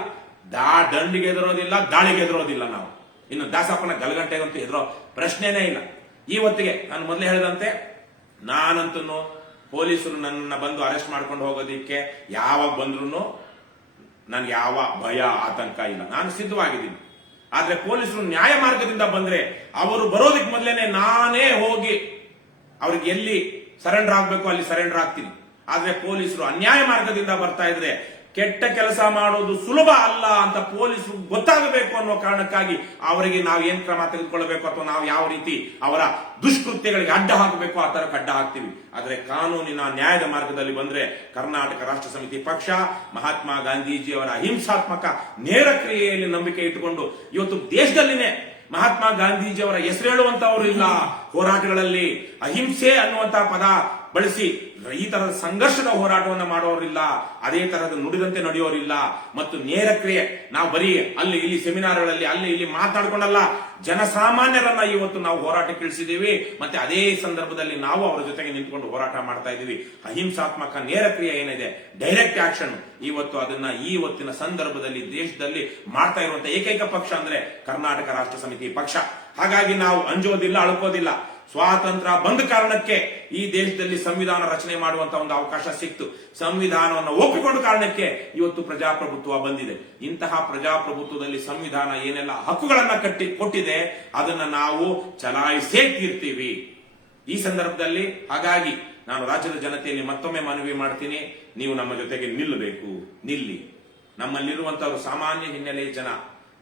ದಂಡಿಗೆ ಎದುರೋದಿಲ್ಲ, ದಾಳಿಗೆ ಎದುರೋದಿಲ್ಲ. ನಾವು ಇನ್ನು ದಾಸಪ್ಪನ ಗಲಗಂಟೆಗಂತೂ ಎದುರೋ ಪ್ರಶ್ನೆನೇ ಇಲ್ಲ. ಈ ಹೊತ್ತಿಗೆ ನಾನು ಮೊದಲೇ ಹೇಳಿದಂತೆ, ನಾನಂತೂ ಪೊಲೀಸರು ನನ್ನ ಬಂದು ಅರೆಸ್ಟ್ ಮಾಡ್ಕೊಂಡು ಹೋಗೋದಿಕ್ಕೆ ಯಾವಾಗ ಬಂದ್ರು ನನ್ಗೆ ಯಾವ ಭಯ, ಆತಂಕ ಇಲ್ಲ. ನಾನು ಸಿದ್ಧವಾಗಿದ್ದೀನಿ. ಆದ್ರೆ ಪೊಲೀಸರು ನ್ಯಾಯ ಮಾರ್ಗದಿಂದ ಬಂದ್ರೆ ಅವರು ಬರೋದಕ್ಕೆ ಮೊದಲೇನೆ ನಾನೇ ಹೋಗಿ ಅವ್ರಿಗೆ ಎಲ್ಲಿ ಸರೆಂಡರ್ ಆಗ್ಬೇಕು ಅಲ್ಲಿ ಸರೆಂಡರ್ ಆಗ್ತೀನಿ. ಆದ್ರೆ ಪೊಲೀಸರು ಅನ್ಯಾಯ ಮಾರ್ಗದಿಂದ ಬರ್ತಾ ಇದ್ರೆ ಕೆಟ್ಟ ಕೆಲಸ ಮಾಡೋದು ಸುಲಭ ಅಲ್ಲ ಅಂತ ಪೊಲೀಸರು ಗೊತ್ತಾಗಬೇಕು ಅನ್ನೋ ಕಾರಣಕ್ಕಾಗಿ ಅವರಿಗೆ ನಾವು ಏನ್ ಕ್ರಮ ತೆಗೆದುಕೊಳ್ಳಬೇಕು ಅಥವಾ ನಾವು ಯಾವ ರೀತಿ ಅವರ ದುಷ್ಕೃತ್ಯಗಳಿಗೆ ಅಡ್ಡ ಹಾಕಬೇಕು ಆ ತರ ಅಡ್ಡ ಹಾಕ್ತೀವಿ. ಆದ್ರೆ ಕಾನೂನಿನ ನ್ಯಾಯದ ಮಾರ್ಗದಲ್ಲಿ ಬಂದ್ರೆ ಕರ್ನಾಟಕ ರಾಷ್ಟ್ರ ಸಮಿತಿ ಪಕ್ಷ ಮಹಾತ್ಮ ಗಾಂಧೀಜಿಯವರ ಅಹಿಂಸಾತ್ಮಕ ನೇರ ಕ್ರಿಯೆಯಲ್ಲಿ ನಂಬಿಕೆ ಇಟ್ಟುಕೊಂಡು ಇವತ್ತು ದೇಶದಲ್ಲಿನೇ ಮಹಾತ್ಮ ಗಾಂಧೀಜಿಯವರ ಹೆಸರು ಹೇಳುವಂತವರು ಇಲ್ಲ. ಹೋರಾಟಗಳಲ್ಲಿ ಅಹಿಂಸೆ ಅನ್ನುವಂತಹ ಪದ ಬಳಸಿ ಈ ತರದ ಸಂಘರ್ಷದ ಹೋರಾಟವನ್ನು ಮಾಡೋರಿಲ್ಲ, ಅದೇ ತರಹದ ನುಡಿದಂತೆ ನಡೆಯೋರಿಲ್ಲ. ಮತ್ತು ನೇರ ಕ್ರಿಯೆ, ನಾವು ಬರೀ ಅಲ್ಲಿ ಇಲ್ಲಿ ಸೆಮಿನಾರ್ಗಳಲ್ಲಿ ಅಲ್ಲಿ ಇಲ್ಲಿ ಮಾತನಾಡ್ಕೊಂಡಲ್ಲ, ಜನಸಾಮಾನ್ಯರನ್ನ ಇವತ್ತು ನಾವು ಹೋರಾಟಕ್ಕೆ ಇಳಿಸಿದೀವಿ. ಮತ್ತೆ ಅದೇ ಸಂದರ್ಭದಲ್ಲಿ ನಾವು ಅವರ ಜೊತೆಗೆ ನಿಂತ್ಕೊಂಡು ಹೋರಾಟ ಮಾಡ್ತಾ ಇದ್ದೀವಿ. ಅಹಿಂಸಾತ್ಮಕ ನೇರ ಕ್ರಿಯೆ ಏನಿದೆ, ಡೈರೆಕ್ಟ್ ಆಕ್ಷನ್, ಇವತ್ತು ಅದನ್ನ ಈ ಹೊತ್ತಿನ ಸಂದರ್ಭದಲ್ಲಿ ದೇಶದಲ್ಲಿ ಮಾಡ್ತಾ ಇರುವಂತಹ ಏಕೈಕ ಪಕ್ಷ ಅಂದ್ರೆ ಕರ್ನಾಟಕ ರಾಷ್ಟ್ರ ಸಮಿತಿ ಪಕ್ಷ. ಹಾಗಾಗಿ ನಾವು ಅಂಜೋದಿಲ್ಲ, ಅಳ್ಕೋದಿಲ್ಲ. ಸ್ವಾತಂತ್ರ್ಯ ಬಂದ ಕಾರಣಕ್ಕೆ ಈ ದೇಶದಲ್ಲಿ ಸಂವಿಧಾನ ರಚನೆ ಮಾಡುವಂತಹ ಒಂದು ಅವಕಾಶ ಸಿಕ್ತು. ಸಂವಿಧಾನವನ್ನು ಒಪ್ಪಿಕೊಂಡ ಕಾರಣಕ್ಕೆ ಇವತ್ತು ಪ್ರಜಾಪ್ರಭುತ್ವ ಬಂದಿದೆ. ಇಂತಹ ಪ್ರಜಾಪ್ರಭುತ್ವದಲ್ಲಿ ಸಂವಿಧಾನ ಏನೆಲ್ಲ ಹಕ್ಕುಗಳನ್ನ ಕೊಟ್ಟಿದೆ ಅದನ್ನ ನಾವು ಚಲಾಯಿಸೇ ತೀರ್ತೀವಿ ಈ ಸಂದರ್ಭದಲ್ಲಿ. ಹಾಗಾಗಿ ನಾನು ರಾಜ್ಯದ ಜನತೆಯಲ್ಲಿ ಮತ್ತೊಮ್ಮೆ ಮನವಿ ಮಾಡ್ತೀನಿ, ನೀವು ನಮ್ಮ ಜೊತೆಗೆ ನಿಲ್ಲಬೇಕು, ನಿಲ್ಲಿ. ನಮ್ಮಲ್ಲಿರುವಂತವರು ಸಾಮಾನ್ಯ ಹಿನ್ನೆಲೆಯ ಜನ,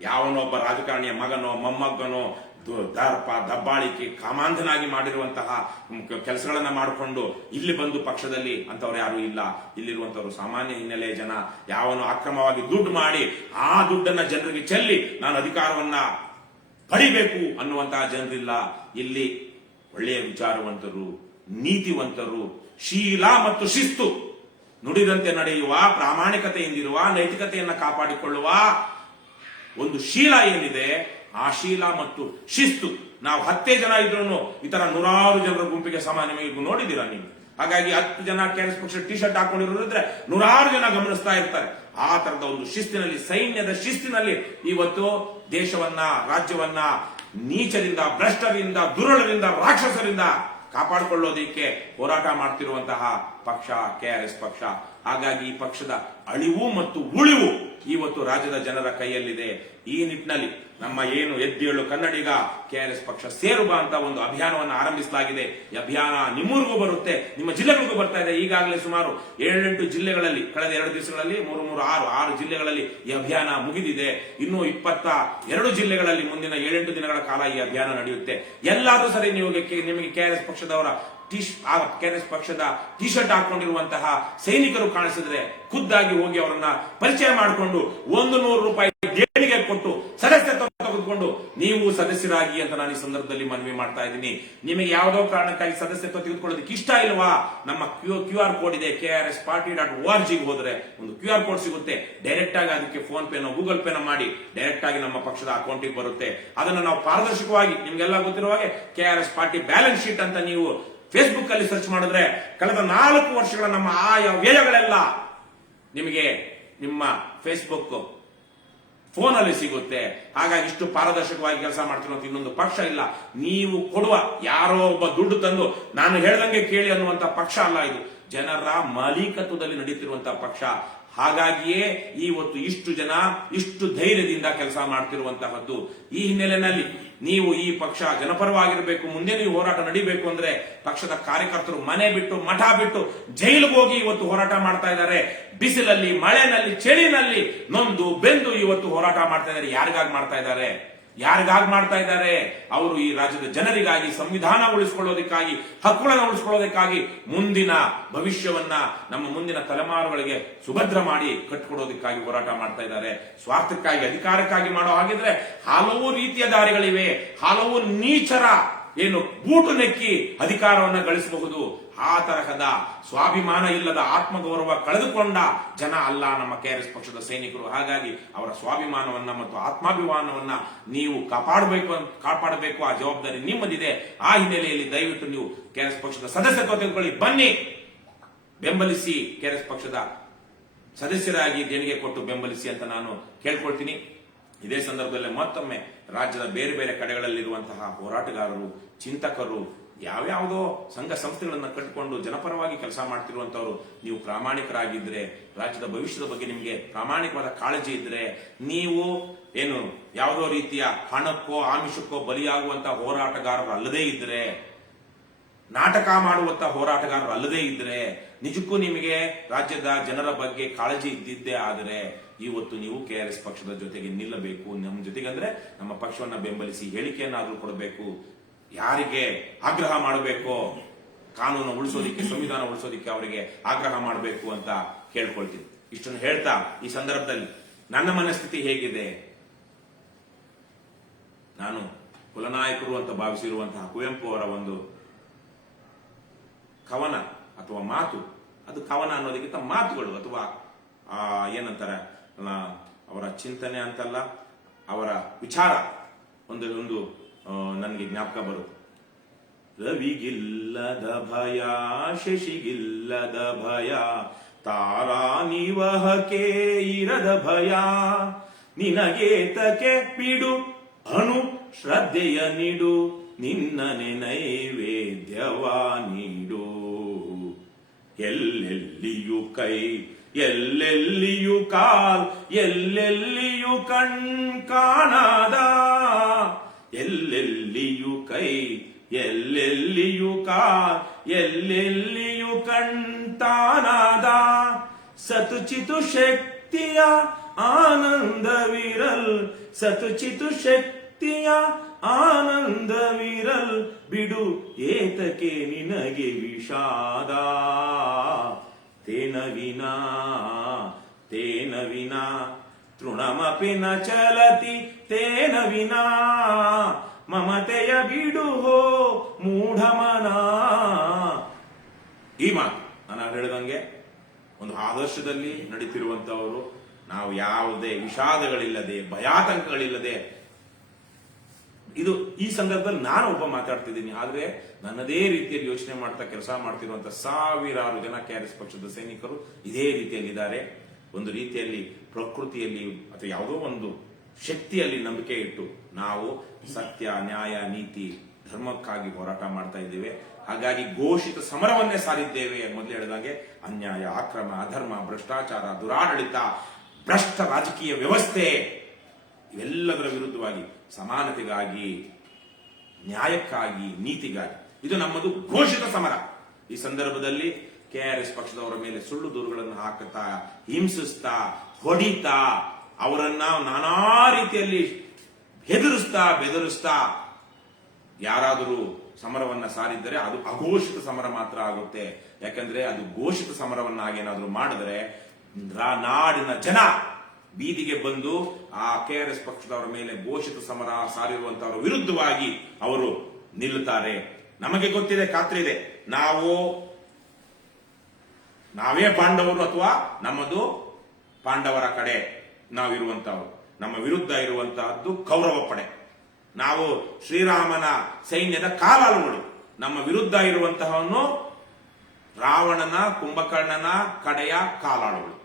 ಯಾವನೊಬ್ಬ ರಾಜಕಾರಣಿಯ ಮಗನೋ ಮೊಮ್ಮಗನೋ ದರ್ಪ ದಬ್ಬಾಳಿಕೆ ಕಾಮಾಂಧನಾಗಿ ಮಾಡಿರುವಂತಹ ಕೆಲಸಗಳನ್ನ ಮಾಡಿಕೊಂಡು ಇಲ್ಲಿ ಬಂದು ಪಕ್ಷದಲ್ಲಿ ಅಂತವ್ರು ಯಾರು ಇಲ್ಲ. ಇಲ್ಲಿರುವಂತವರು ಸಾಮಾನ್ಯ ಹಿನ್ನೆಲೆಯ ಜನ. ಯಾವನು ಅಕ್ರಮವಾಗಿ ದುಡ್ಡು ಮಾಡಿ ಆ ದುಡ್ಡನ್ನ ಜನರಿಗೆ ಚೆಲ್ಲಿ ನಾನು ಅಧಿಕಾರವನ್ನ ಪಡಿಬೇಕು ಅನ್ನುವಂತಹ ಜನರಿಲ್ಲ. ಇಲ್ಲಿ ಒಳ್ಳೆಯ ವಿಚಾರವಂತರು, ನೀತಿವಂತರು, ಶೀಲ ಮತ್ತು ಶಿಸ್ತು, ನುಡಿದಂತೆ ನಡೆಯುವ, ಪ್ರಾಮಾಣಿಕತೆಯಿಂದಿರುವ, ನೈತಿಕತೆಯನ್ನ ಕಾಪಾಡಿಕೊಳ್ಳುವ ಒಂದು ಶೀಲ ಏನಿದೆ, ಆ ಶೀಲ ಮತ್ತು ಶಿಸ್ತು ನಾವು 10 ಜನ ಇದ್ರು ಈ ತರ 100 ಜನರ ಗುಂಪಿಗೆ ಸಮಾನ ನೋಡಿದ್ದೀರಾ ನೀವು. ಹಾಗಾಗಿ 10 ಜನ KRS ಪಕ್ಷ ಟಿ ಶರ್ಟ್ ಹಾಕೊಂಡಿರೋದ್ರೆ 100 ಜನ ಗಮನಿಸ್ತಾ ಇರ್ತಾರೆ. ಆ ತರದ ಒಂದು ಶಿಸ್ತಿನಲ್ಲಿ, ಸೈನ್ಯದ ಶಿಸ್ತಿನಲ್ಲಿ ಇವತ್ತು ದೇಶವನ್ನ, ರಾಜ್ಯವನ್ನ ನೀಚರಿಂದ, ಭ್ರಷ್ಟರಿಂದ, ದುರುಳರಿಂದ, ರಾಕ್ಷಸರಿಂದ ಕಾಪಾಡಿಕೊಳ್ಳೋದಕ್ಕೆ ಹೋರಾಟ ಮಾಡ್ತಿರುವಂತಹ ಪಕ್ಷ KRS ಪಕ್ಷ. ಹಾಗಾಗಿ ಈ ಪಕ್ಷದ ಅಳಿವು ಮತ್ತು ಉಳಿವು ಇವತ್ತು ರಾಜ್ಯದ ಜನರ ಕೈಯಲ್ಲಿದೆ. ಈ ನಿಟ್ಟಿನಲ್ಲಿ ನಮ್ಮ ಏನು ಎದ್ದೇಳು ಕನ್ನಡಿಗ KRS ಪಕ್ಷ ಸೇರುವ ಅಂತ ಒಂದು ಅಭಿಯಾನವನ್ನು ಆರಂಭಿಸಲಾಗಿದೆ. ಈ ಅಭಿಯಾನ ನಿಮ್ಮೂರಿಗೂ ಬರುತ್ತೆ, ನಿಮ್ಮ ಜಿಲ್ಲೆಗಳಿಗೂ ಬರ್ತಾ ಇದೆ. ಈಗಾಗಲೇ ಸುಮಾರು 7-8 ಜಿಲ್ಲೆಗಳಲ್ಲಿ ಕಳೆದ 2 ದಿವಸಗಳಲ್ಲಿ 6 ಜಿಲ್ಲೆಗಳಲ್ಲಿ ಈ ಅಭಿಯಾನ ಮುಗಿದಿದೆ. ಇನ್ನು 22 ಜಿಲ್ಲೆಗಳಲ್ಲಿ ಮುಂದಿನ 7-8 ದಿನಗಳ ಕಾಲ ಈ ಅಭಿಯಾನ ನಡೆಯುತ್ತೆ. ಎಲ್ಲಾದ್ರೂ ಸರಿ ನಿಮಗೆ KRS ಪಕ್ಷದವರ KRS ಪಕ್ಷದ ಟಿ ಶರ್ಟ್ ಹಾಕೊಂಡಿರುವಂತಹ ಸೈನಿಕರು ಕಾಣಿಸಿದ್ರೆ ಖುದ್ದಾಗಿ ಹೋಗಿ ಅವರನ್ನ ಪರಿಚಯ ಮಾಡಿಕೊಂಡು 100 ರೂಪಾಯಿ ದೇಣಿಗೆ ಕೊಟ್ಟು ಸದಸ್ಯತ್ವ ತೆಗೆದುಕೊಂಡು ನೀವು ಸದಸ್ಯರಾಗಿ ಅಂತ ನಾನು ಈ ಸಂದರ್ಭದಲ್ಲಿ ಮನವಿ ಮಾಡ್ತಾ ಇದ್ದೀನಿ. ನಿಮಗೆ ಯಾವುದೋ ಕಾರಣಕ್ಕಾಗಿ ಸದಸ್ಯತ್ವ ತೆಗೆದುಕೊಳ್ಳೋದಕ್ಕೆ ಇಷ್ಟ ಇಲ್ವಾ, ನಮ್ಮ QR ಕೋಡ್ ಇದೆ, KRSparty.org ಹೋದ್ರೆ ಒಂದು QR ಕೋಡ್ ಸಿಗುತ್ತೆ. ಡೈರೆಕ್ಟ್ ಆಗಿ ಅದಕ್ಕೆ ಫೋನ್ ಪೇನೋ ಗೂಗಲ್ ಪೇನೋ ಮಾಡಿ ಡೈರೆಕ್ಟ್ ಆಗಿ ನಮ್ಮ ಪಕ್ಷದ ಅಕೌಂಟಿಗೆ ಬರುತ್ತೆ. ಅದನ್ನ ನಾವು ಪಾರದರ್ಶಕವಾಗಿ, ನಿಮ್ಗೆಲ್ಲ ಗೊತ್ತಿರುವ ಹಾಗೆ KRS ಪಾರ್ಟಿ ಬ್ಯಾಲೆನ್ಸ್ ಶೀಟ್ ಅಂತ ನೀವು ಫೇಸ್ಬುಕ್ ಅಲ್ಲಿ ಸರ್ಚ್ ಮಾಡಿದ್ರೆ ಕಳೆದ 4 ವರ್ಷಗಳ ನಮ್ಮ ಆಯಾ ವ್ಯಯಗಳೆಲ್ಲ ನಿಮಗೆ ನಿಮ್ಮ ಫೇಸ್ಬುಕ್ ಫೋನಲ್ಲಿ ಸಿಗುತ್ತೆ. ಹಾಗಾಗಿ ಇಷ್ಟು ಪಾರದರ್ಶಕವಾಗಿ ಕೆಲಸ ಮಾಡ್ತಿರುವಂತ ಇನ್ನೊಂದು ಪಕ್ಷ ಇಲ್ಲ. ನೀವು ಕೊಡುವ ಯಾರೋ ಒಬ್ಬ ದುಡ್ಡು ತಂದು ನಾನು ಹೇಳ್ದಂಗೆ ಕೇಳಿ ಅನ್ನುವಂತ ಪಕ್ಷ ಅಲ್ಲ ಇದು. ಜನರ ಮಾಲೀಕತ್ವದಲ್ಲಿ ನಡೀತಿರುವಂತಹ ಪಕ್ಷ. ಹಾಗಾಗಿಯೇ ಇವತ್ತು ಇಷ್ಟು ಜನ ಇಷ್ಟು ಧೈರ್ಯದಿಂದ ಕೆಲಸ ಮಾಡ್ತಿರುವಂತಹದ್ದು. ಈ ಹಿನ್ನೆಲೆಯಲ್ಲಿ ನೀವು ಈ ಪಕ್ಷ ಜನಪರವಾಗಿರಬೇಕು, ಮುಂದೆ ನೀವು ಹೋರಾಟ ನಡೀಬೇಕು ಅಂದ್ರೆ ಪಕ್ಷದ ಕಾರ್ಯಕರ್ತರು ಮನೆ ಬಿಟ್ಟು ಮಠ ಬಿಟ್ಟು ಜೈಲಿಗೆ ಹೋಗಿ ಇವತ್ತು ಹೋರಾಟ ಮಾಡ್ತಾ ಇದ್ದಾರೆ. ಬಿಸಿಲಲ್ಲಿ, ಮಳೆನಲ್ಲಿ, ಚಳಿನಲ್ಲಿ ನೊಂದು ಬೆಂದು ಇವತ್ತು ಹೋರಾಟ ಮಾಡ್ತಾ ಇದ್ದಾರೆ. ಯಾರಿಗಾಗಿ ಮಾಡ್ತಾ ಇದ್ದಾರೆ? ಯಾರಿಗಾಗಿ ಮಾಡ್ತಾ ಇದ್ದಾರೆ? ಅವರು ಈ ರಾಜ್ಯದ ಜನರಿಗಾಗಿ, ಸಂವಿಧಾನ ಉಳಿಸ್ಕೊಳ್ಳೋದಕ್ಕಾಗಿ, ಹಕ್ಕುಗಳನ್ನು ಉಳಿಸ್ಕೊಳ್ಳೋದಕ್ಕಾಗಿ, ಮುಂದಿನ ಭವಿಷ್ಯವನ್ನ ನಮ್ಮ ಮುಂದಿನ ತಲೆಮಾರುಗಳಿಗೆ ಸುಭದ್ರ ಮಾಡಿ ಕಟ್ಕೊಡೋದಕ್ಕಾಗಿ ಹೋರಾಟ ಮಾಡ್ತಾ ಇದ್ದಾರೆ. ಸ್ವಾರ್ಥಕ್ಕಾಗಿ, ಅಧಿಕಾರಕ್ಕಾಗಿ ಮಾಡೋ ಹಾಗಿದ್ರೆ ಹಲವು ರೀತಿಯ ದಾರಿಗಳಿವೆ. ಹಲವು ನೀಚರ ಬೂಟು ನೆಕ್ಕಿ ಅಧಿಕಾರವನ್ನ ಗಳಿಸಬಹುದು. ಆ ತರಹದ ಸ್ವಾಭಿಮಾನ ಇಲ್ಲದ, ಆತ್ಮಗೌರವ ಕಳೆದುಕೊಂಡ ಜನ ಅಲ್ಲ ನಮ್ಮ KRS ಪಕ್ಷದ ಸೈನಿಕರು. ಹಾಗಾಗಿ ಅವರ ಸ್ವಾಭಿಮಾನವನ್ನ ಮತ್ತು ಆತ್ಮಾಭಿಮಾನವನ್ನ ನೀವು ಕಾಪಾಡಬೇಕು. ಆ ಜವಾಬ್ದಾರಿ ನಿಮ್ಮದಿದೆ. ಆ ಹಿನ್ನೆಲೆಯಲ್ಲಿ ದಯವಿಟ್ಟು ನೀವು KRS ಪಕ್ಷದ ಸದಸ್ಯತ್ವ ತೆಗೆದುಕೊಳ್ಳಿ, ಬನ್ನಿ, ಬೆಂಬಲಿಸಿ, KRS ಪಕ್ಷದ ಸದಸ್ಯರಾಗಿ ದೇಣಿಗೆ ಕೊಟ್ಟು ಬೆಂಬಲಿಸಿ ಅಂತ ನಾನು ಕೇಳ್ಕೊಳ್ತೀನಿ. ಇದೇ ಸಂದರ್ಭದಲ್ಲಿ ಮತ್ತೊಮ್ಮೆ ರಾಜ್ಯದ ಬೇರೆ ಬೇರೆ ಕಡೆಗಳಲ್ಲಿರುವಂತಹ ಹೋರಾಟಗಾರರು, ಚಿಂತಕರು, ಯಾವ್ಯಾವುದೋ ಸಂಘ ಸಂಸ್ಥೆಗಳನ್ನ ಕಟ್ಟಿಕೊಂಡು ಜನಪರವಾಗಿ ಕೆಲಸ ಮಾಡ್ತಿರುವಂತವ್ರು, ನೀವು ಪ್ರಾಮಾಣಿಕರಾಗಿದ್ರೆ, ರಾಜ್ಯದ ಭವಿಷ್ಯದ ಬಗ್ಗೆ ನಿಮಗೆ ಪ್ರಾಮಾಣಿಕವಾದ ಕಾಳಜಿ ಇದ್ರೆ, ನೀವು ಯಾವುದೋ ರೀತಿಯ ಹಣಕ್ಕೋ ಆಮಿಷಕ್ಕೋ ಬಲಿಯಾಗುವಂತಹ ಹೋರಾಟಗಾರರು ಅಲ್ಲದೇ ಇದ್ರೆ, ನಾಟಕ ಮಾಡುವಂತ ಹೋರಾಟಗಾರರು ಅಲ್ಲದೇ ಇದ್ರೆ, ನಿಜಕ್ಕೂ ನಿಮಗೆ ರಾಜ್ಯದ ಜನರ ಬಗ್ಗೆ ಕಾಳಜಿ ಇದ್ದಿದ್ದೇ ಆದರೆ ಇವತ್ತು ನೀವು KRS ಪಕ್ಷದ ಜೊತೆಗೆ ನಿಲ್ಲಬೇಕು. ನಮ್ಮ ಜೊತೆಗೆ ಅಂದ್ರೆ ನಮ್ಮ ಪಕ್ಷವನ್ನ ಬೆಂಬಲಿಸಿ ಹೇಳಿಕೆಯನ್ನಾದ್ರೂ ಕೊಡಬೇಕು. ಯಾರಿಗೆ ಆಗ್ರಹ ಮಾಡಬೇಕು, ಕಾನೂನು ಉಳಿಸೋದಿಕ್ಕೆ, ಸಂವಿಧಾನ ಉಳಿಸೋದಿಕ್ಕೆ ಅವರಿಗೆ ಆಗ್ರಹ ಮಾಡಬೇಕು ಅಂತ ಕೇಳ್ಕೊಳ್ತೀನಿ. ಇಷ್ಟನ್ನು ಹೇಳ್ತಾ ಈ ಸಂದರ್ಭದಲ್ಲಿ ನನ್ನ ಮನಸ್ಥಿತಿ ಹೇಗಿದೆ, ನಾನು ಕುಲನಾಯಕರು ಅಂತ ಭಾವಿಸಿರುವಂತಹ ಕುವೆಂಪು ಅವರ ಒಂದು ಕವನ ಅಥವಾ ಮಾತು, ಅದು ಕವನ ಅನ್ನೋದಕ್ಕಿಂತ ಮಾತುಗಳು ಅಥವಾ ಏನಂತಾರೆ ಅವರ ಚಿಂತನೆ ಅಂತಲ್ಲ, ಅವರ ವಿಚಾರ ಒಂದು ನನಗೆ ಜ್ಞಾಪಕ ಬರುತ್ತೆ. ರವಿಗಿಲ್ಲದ ಭಯ, ಶಶಿಗಿಲ್ಲದ ಭಯ, ತಾರಾ ನಿವಹಕ್ಕೆ ಇರದ ಭಯ, ನಿನಗೇತಕ್ಕೆ ಬಿಡು ಅಣು ಶ್ರದ್ಧೆಯ ನೀಡು, ನಿನ್ನನೆ ನೈವೇದ್ಯವ ನೀಡು. ಎಲ್ಲೆಲ್ಲಿಯೂ ಕೈ, ಎಲ್ಲೆಲ್ಲಿಯೂ ಕಾಲ್, ಎಲ್ಲೆಲ್ಲಿಯೂ ಕಣ್ ಕಾಣದ, ಎಲ್ಲೆಲ್ಲಿಯೂ ಕೈ, ಎಲ್ಲೆಲ್ಲಿಯೂ ಕಾಲ್, ಎಲ್ಲೆಲ್ಲಿಯೂ ಕಣ್ತಾನಾದ, ಸತುಚಿತು ಶಕ್ತಿಯ ಆನಂದವಿರಲ್, ಸತುಚಿತು ಶಕ್ತಿಯ ಆನಂದವಿರಲ್, ಬಿಡು ಏತಕ್ಕೆ ನಿನಗೆ ವಿಷಾದ, ತೇನ ವಿನಾ ತೇನ ವಿನಾ ತೃಣಮಪಿ ನ ಚಲತಿ, ತೇನ ವಿನಾ ಮಮತೆಯ ಬಿಡು ಹೋ ಮೂಢಮನ. ಈ ಮಾತು ನಾನು ಹೇಳಿದಂಗೆ ಒಂದು ಆದರ್ಶದಲ್ಲಿ ನಡೀತಿರುವಂತವರು ನಾವು. ಯಾವುದೇ ವಿಷಾದಗಳಿಲ್ಲದೆ, ಭಯಾತಂಕಗಳಿಲ್ಲದೆ, ಇದು ಈ ಸಂದರ್ಭದಲ್ಲಿ ನಾನು ಒಬ್ಬ ಮಾತಾಡ್ತಿದ್ದೀನಿ, ಆದ್ರೆ ನನ್ನದೇ ರೀತಿಯಲ್ಲಿ ಯೋಚನೆ ಮಾಡ್ತಾ ಕೆಲಸ ಮಾಡ್ತಿರುವಂತ ಸಾವಿರಾರು ಜನ KRS ಪಕ್ಷದ ಸೈನಿಕರು ಇದೇ ರೀತಿಯಲ್ಲಿದ್ದಾರೆ. ಒಂದು ರೀತಿಯಲ್ಲಿ ಪ್ರಕೃತಿಯಲ್ಲಿ ಅಥವಾ ಯಾವುದೋ ಒಂದು ಶಕ್ತಿಯಲ್ಲಿ ನಂಬಿಕೆ ಇಟ್ಟು ನಾವು ಸತ್ಯ, ನ್ಯಾಯ, ನೀತಿ, ಧರ್ಮಕ್ಕಾಗಿ ಹೋರಾಟ ಮಾಡ್ತಾ ಇದ್ದೇವೆ. ಹಾಗಾಗಿ ಘೋಷಿತ ಸಮರವನ್ನೇ ಸಾರಿದ್ದೇವೆ. ಮೊದಲು ಹೇಳಿದಂಗೆ ಅನ್ಯಾಯ, ಅಕ್ರಮ, ಅಧರ್ಮ, ಭ್ರಷ್ಟಾಚಾರ, ದುರಾಡಳಿತ, ಭ್ರಷ್ಟ ರಾಜಕೀಯ ವ್ಯವಸ್ಥೆ ಇವೆಲ್ಲದರ ವಿರುದ್ಧವಾಗಿ ಸಮಾನತೆಗಾಗಿ, ನ್ಯಾಯಕ್ಕಾಗಿ, ನೀತಿಗಾಗಿ ಇದು ನಮ್ಮದು ಘೋಷಿತ ಸಮರ. ಈ ಸಂದರ್ಭದಲ್ಲಿ KRS ಪಕ್ಷದವರ ಮೇಲೆ ಸುಳ್ಳು ದೂರುಗಳನ್ನು ಹಾಕುತ್ತಾ, ಹಿಂಸಿಸ್ತಾ, ಹೊಡಿತಾ, ಅವರನ್ನ ನಾನಾ ರೀತಿಯಲ್ಲಿ ಹೆದರಿಸ್ತಾ, ಬೆದರಿಸ್ತಾ ಯಾರಾದರೂ ಸಮರವನ್ನ ಸಾರಿದ್ದರೆ ಅದು ಅಘೋಷಿತ ಸಮರ ಮಾತ್ರ ಆಗುತ್ತೆ. ಯಾಕಂದ್ರೆ ಅದು ಘೋಷಿತ ಸಮರವನ್ನಾಗೇನಾದ್ರೂ ಮಾಡಿದ್ರೆ ನಾಡಿನ ಜನ ಬೀದಿಗೆ ಬಂದು ಆ KRS ಪಕ್ಷದವರ ಮೇಲೆ ಘೋಷಿತ ಸಮರ ಸಾರಿರುವಂತವರ ವಿರುದ್ಧವಾಗಿ ಅವರು ನಿಲ್ಲುತ್ತಾರೆ. ನಮಗೆ ಗೊತ್ತಿದೆ, ಖಾತ್ರಿ ಇದೆ, ನಾವೇ ಪಾಂಡವರು ಅಥವಾ ನಮ್ಮದು ಪಾಂಡವರ ಕಡೆ ನಾವಿರುವಂತಹವರು. ನಮ್ಮ ವಿರುದ್ಧ ಇರುವಂತಹದ್ದು ಕೌರವ ಪಡೆ. ನಾವು ಶ್ರೀರಾಮನ ಸೈನ್ಯದ ಕಾಲಾಳುಗಳು. ನಮ್ಮ ವಿರುದ್ಧ ಇರುವಂತಹವನ್ನು ರಾವಣನ, ಕುಂಭಕರ್ಣನ ಕಡೆಯ ಕಾಲಾಳುಗಳು.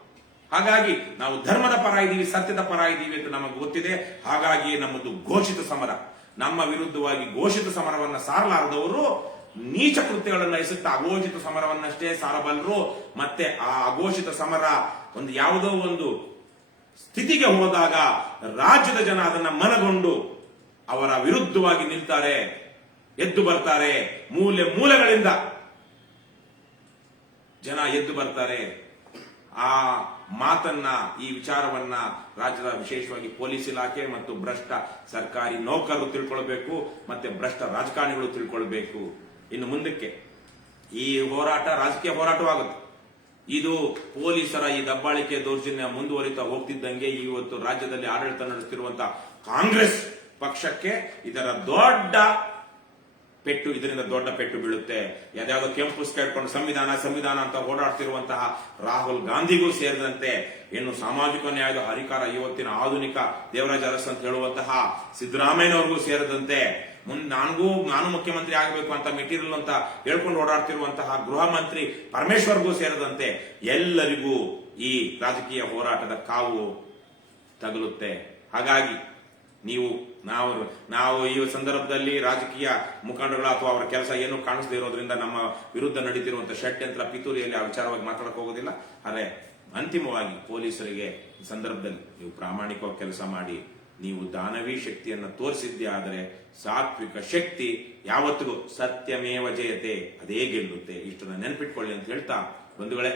ಹಾಗಾಗಿ ನಾವು ಧರ್ಮದ ಪರ ಇದ್ದೀವಿ, ಸತ್ಯದ ಪರ ಇದ್ದೀವಿ ಅಂತ ನಮಗೆ ಗೊತ್ತಿದೆ. ಹಾಗಾಗಿ ನಮ್ಮದು ಘೋಷಿತ ಸಮರ. ನಮ್ಮ ವಿರುದ್ಧವಾಗಿ ಘೋಷಿತ ಸಮರವನ್ನ ಸಾರಲಾರದವರು ನೀಚ ಕೃತ್ಯಗಳನ್ನ ಎಸಗುತ್ತಾ ಅಘೋಷಿತ ಸಮರವನ್ನಷ್ಟೇ ಸಾರಬಲ್ಲರು. ಮತ್ತೆ ಆ ಅಘೋಷಿತ ಸಮರ ಒಂದು ಯಾವುದೋ ಒಂದು ಸ್ಥಿತಿಗೆ ಹೋದಾಗ ರಾಜ್ಯದ ಜನ ಅದನ್ನ ಮನಗೊಂಡು ಅವರ ವಿರುದ್ಧವಾಗಿ ನಿಲ್ತಾರೆ, ಎದ್ದು ಬರ್ತಾರೆ. ಮೂಲೆಗಳಿಂದ ಜನ ಎದ್ದು ಬರ್ತಾರೆ. ಆ ಮಾತನ್ನ, ಈ ವಿಚಾರವನ್ನ ರಾಜ್ಯದ ವಿಶೇಷವಾಗಿ ಪೊಲೀಸ್ ಇಲಾಖೆ ಮತ್ತು ಭ್ರಷ್ಟ ಸರ್ಕಾರಿ ನೌಕರರು ತಿಳ್ಕೊಳ್ಬೇಕು, ಮತ್ತೆ ಭ್ರಷ್ಟ ರಾಜಕಾರಣಿಗಳು ತಿಳ್ಕೊಳ್ಬೇಕು. ಇನ್ನು ಮುಂದಕ್ಕೆ ಈ ಹೋರಾಟ ರಾಜಕೀಯ ಹೋರಾಟವಾಗುತ್ತೆ. ಇದು ಪೊಲೀಸರ ಈ ದಬ್ಬಾಳಿಕೆ ದೌರ್ಜನ್ಯ ಮುಂದುವರಿತಾ ಹೋಗ್ತಿದ್ದಂಗೆ ಇವತ್ತು ರಾಜ್ಯದಲ್ಲಿ ಆಡಳಿತ ನಡೆಸುತ್ತಿರುವಂತಹ ಕಾಂಗ್ರೆಸ್ ಪಕ್ಷಕ್ಕೆ ಇದರಿಂದ ದೊಡ್ಡ ಪೆಟ್ಟು ಬೀಳುತ್ತೆ. ಯಾವ್ದಾವ್ದೋ ಕೆಂಪು ಕೇಳ್ಕೊಂಡು ಸಂವಿಧಾನ ಅಂತ ಓಡಾಡ್ತಿರುವಂತಹ ರಾಹುಲ್ ಗಾಂಧಿಗೂ ಸೇರಿದಂತೆ, ಇನ್ನು ಸಾಮಾಜಿಕ ನ್ಯಾಯದ ಹರಿಕಾರ ಇವತ್ತಿನ ಆಧುನಿಕ ದೇವರಾಜ ಅರಸ್ ಅಂತ ಹೇಳುವಂತಹ ಸಿದ್ದರಾಮಯ್ಯನವ್ರಿಗೂ ಸೇರಿದಂತೆ, ನಾನು ಮುಖ್ಯಮಂತ್ರಿ ಆಗಬೇಕು ಅಂತ ಮೆಟೀರಿಯಲ್ ಅಂತ ಹೇಳ್ಕೊಂಡು ಓಡಾಡ್ತಿರುವಂತಹ ಗೃಹ ಮಂತ್ರಿ ಪರಮೇಶ್ವರ್ಗೂ ಸೇರಿದಂತೆ ಎಲ್ಲರಿಗೂ ಈ ರಾಜಕೀಯ ಹೋರಾಟದ ಕಾವು ತಗಲುತ್ತೆ. ಹಾಗಾಗಿ ನಾವು ಈ ಸಂದರ್ಭದಲ್ಲಿ ರಾಜಕೀಯ ಮುಖಂಡರುಗಳು ಅಥವಾ ಅವರ ಕೆಲಸ ಏನು ಕಾಣಿಸದೇ ಇರೋದ್ರಿಂದ ನಮ್ಮ ವಿರುದ್ಧ ನಡೀತಿರುವಂತಹ ಷಡ್ಯಂತ್ರ ಪಿತೂರಿಯಲ್ಲಿ ಆ ವಿಚಾರವಾಗಿ ಮಾತಾಡಕ್ ಹೋಗೋದಿಲ್ಲ. ಆದರೆ ಅಂತಿಮವಾಗಿ ಪೊಲೀಸರಿಗೆ ಈ ಸಂದರ್ಭದಲ್ಲಿ ನೀವು ಪ್ರಾಮಾಣಿಕವಾಗಿ ಕೆಲಸ ಮಾಡಿ, ನೀವು ದಾನವೀ ಶಕ್ತಿಯನ್ನ ತೋರಿಸಿದ್ದೇ ಆದರೆ ಸಾತ್ವಿಕ ಶಕ್ತಿ ಯಾವತ್ತಿಗೂ ಸತ್ಯಮೇವ ಜಯತೆ, ಅದೇ ಗೆಲ್ಲುತ್ತೆ. ಇಷ್ಟನ್ನ ನೆನ್ಪಿಟ್ಕೊಳ್ಳಿ ಅಂತ ಹೇಳ್ತಾ, ಬಂಧುಗಳೇ,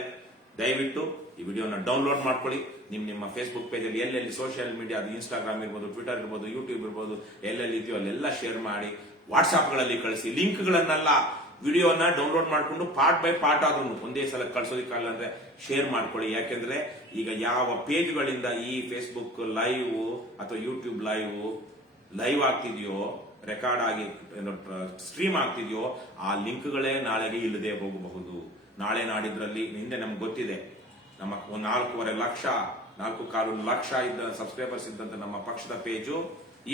ದಯವಿಟ್ಟು ಈ ವಿಡಿಯೋನ ಡೌನ್ಲೋಡ್ ಮಾಡ್ಕೊಳ್ಳಿ. ನಿಮ್ಮ ಫೇಸ್ಬುಕ್ ಪೇಜಲ್ಲಿ ಎಲ್ಲೆಲ್ಲಿ ಸೋಷಿಯಲ್ ಮೀಡಿಯಾ, ಅದು ಇನ್ಸ್ಟಾಗ್ರಾಮ್ ಇರ್ಬೋದು, ಟ್ವಿಟರ್ ಇರ್ಬೋದು, ಯೂಟ್ಯೂಬ್ ಇರ್ಬೋದು, ಎಲ್ಲೆಲ್ಲಿ ಇದೆಯೋ ಅಲ್ಲೆಲ್ಲ ಶೇರ್ ಮಾಡಿ, ವಾಟ್ಸ್ಆಪ್ಗಳಲ್ಲಿ ಕಳಿಸಿ. ಲಿಂಕ್ಗಳನ್ನೆಲ್ಲ ವಿಡಿಯೋನ ಡೌನ್ಲೋಡ್ ಮಾಡ್ಕೊಂಡು ಪಾರ್ಟ್ ಬೈ ಪಾರ್ಟ್ ಆದ್ರೂ ಒಂದೇ ಸಲ ಕಳ್ಸೋದಿಕ್ಕಲ್ಲ ಅಂದ್ರೆ ಶೇರ್ ಮಾಡ್ಕೊಳ್ಳಿ. ಯಾಕೆಂದ್ರೆ ಈಗ ಯಾವ ಪೇಜ್ಗಳಿಂದ ಈ ಫೇಸ್ಬುಕ್ ಲೈವ್ ಅಥವಾ ಯೂಟ್ಯೂಬ್ ಲೈವ್ ಆಗ್ತಿದೆಯೋ, ರೆಕಾರ್ಡ್ ಆಗಿ ಸ್ಟ್ರೀಮ್ ಆಗ್ತಿದೆಯೋ, ಆ ಲಿಂಕ್ಗಳೇ ನಾಳೆಗೆ ಇಲ್ಲದೆ ಹೋಗಬಹುದು. ನಾಳೆ ನಾಡಿದ್ರಲ್ಲಿ ಹಿಂದೆ ನಮ್ಗೆ ಗೊತ್ತಿದೆ, ನಮ್ಮ 4.25 ಲಕ್ಷ ಇದ್ದ ಸಬ್ಸ್ಕ್ರೈಬರ್ಸ್ ಇದ್ದಂತ ನಮ್ಮ ಪಕ್ಷದ ಪೇಜು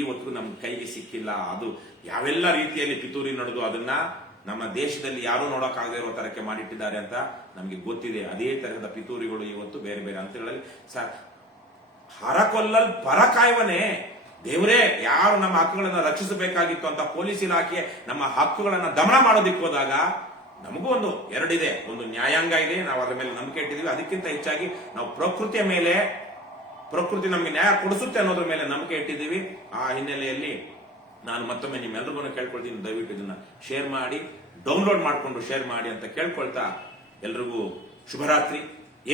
ಇವತ್ತು ನಮ್ ಕೈಗೆ ಸಿಕ್ಕಿಲ್ಲ. ಅದು ಯಾವೆಲ್ಲ ರೀತಿಯಲ್ಲಿ ಪಿತೂರಿ ನಡೆದು ಅದನ್ನ ನಮ್ಮ ದೇಶದಲ್ಲಿ ಯಾರು ನೋಡಕ್ಕಾಗದೇ ಇರೋ ತರಕ್ಕೆ ಮಾಡಿಟ್ಟಿದ್ದಾರೆ ಅಂತ ನಮ್ಗೆ ಗೊತ್ತಿದೆ. ಅದೇ ತರಹದ ಪಿತೂರಿಗಳು ಇವತ್ತು ಬೇರೆ ಬೇರೆ ಹಂತಗಳಲ್ಲಿ ಹರಕೊಲ್ಲಲ್ ಪರ ಕಾಯುವನೇ ದೇವರೇ. ಯಾರು ನಮ್ಮ ಹಕ್ಕುಗಳನ್ನ ರಕ್ಷಿಸಬೇಕಾಗಿತ್ತು ಅಂತ ಪೊಲೀಸ್ ಇಲಾಖೆ ನಮ್ಮ ಹಕ್ಕುಗಳನ್ನ ದಮನ ಮಾಡೋದಿಕ್ ಹೋದಾಗ ನಮಗೂ ಎರಡಿದೆ. ಒಂದು ನ್ಯಾಯಾಂಗ ಇದೆ, ನಾವು ಅದರ ಮೇಲೆ ನಂಬಿಕೆ ಇಟ್ಟಿದ್ದೀವಿ. ಅದಕ್ಕಿಂತ ಹೆಚ್ಚಾಗಿ ನಾವು ಪ್ರಕೃತಿ ನಮಗೆ ನ್ಯಾಯ ಕೊಡಿಸುತ್ತೆ ಅನ್ನೋದ್ರ ಮೇಲೆ ನಂಬಿಕೆ ಇಟ್ಟಿದ್ದೀವಿ. ಆ ಹಿನ್ನೆಲೆಯಲ್ಲಿ ನಾನು ಮತ್ತೊಮ್ಮೆ ನಿಮ್ಮೆಲ್ಲರಿಗೂ ಕೇಳ್ಕೊಳ್ತೀನಿ, ದಯವಿಟ್ಟು ಇದನ್ನ ಶೇರ್ ಮಾಡಿ, ಡೌನ್ಲೋಡ್ ಮಾಡಿಕೊಂಡು ಶೇರ್ ಮಾಡಿ ಅಂತ ಕೇಳ್ಕೊಳ್ತಾ, ಎಲ್ರಿಗೂ ಶುಭರಾತ್ರಿ.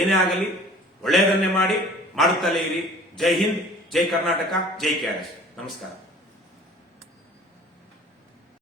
ಏನೇ ಆಗಲಿ ಒಳ್ಳೆಯದನ್ನೇ ಮಾಡುತ್ತಲೇ ಇರಿ. ಜೈ ಹಿಂದ್, ಜೈ ಕರ್ನಾಟಕ, ಜೈ KRS. ನಮಸ್ಕಾರ.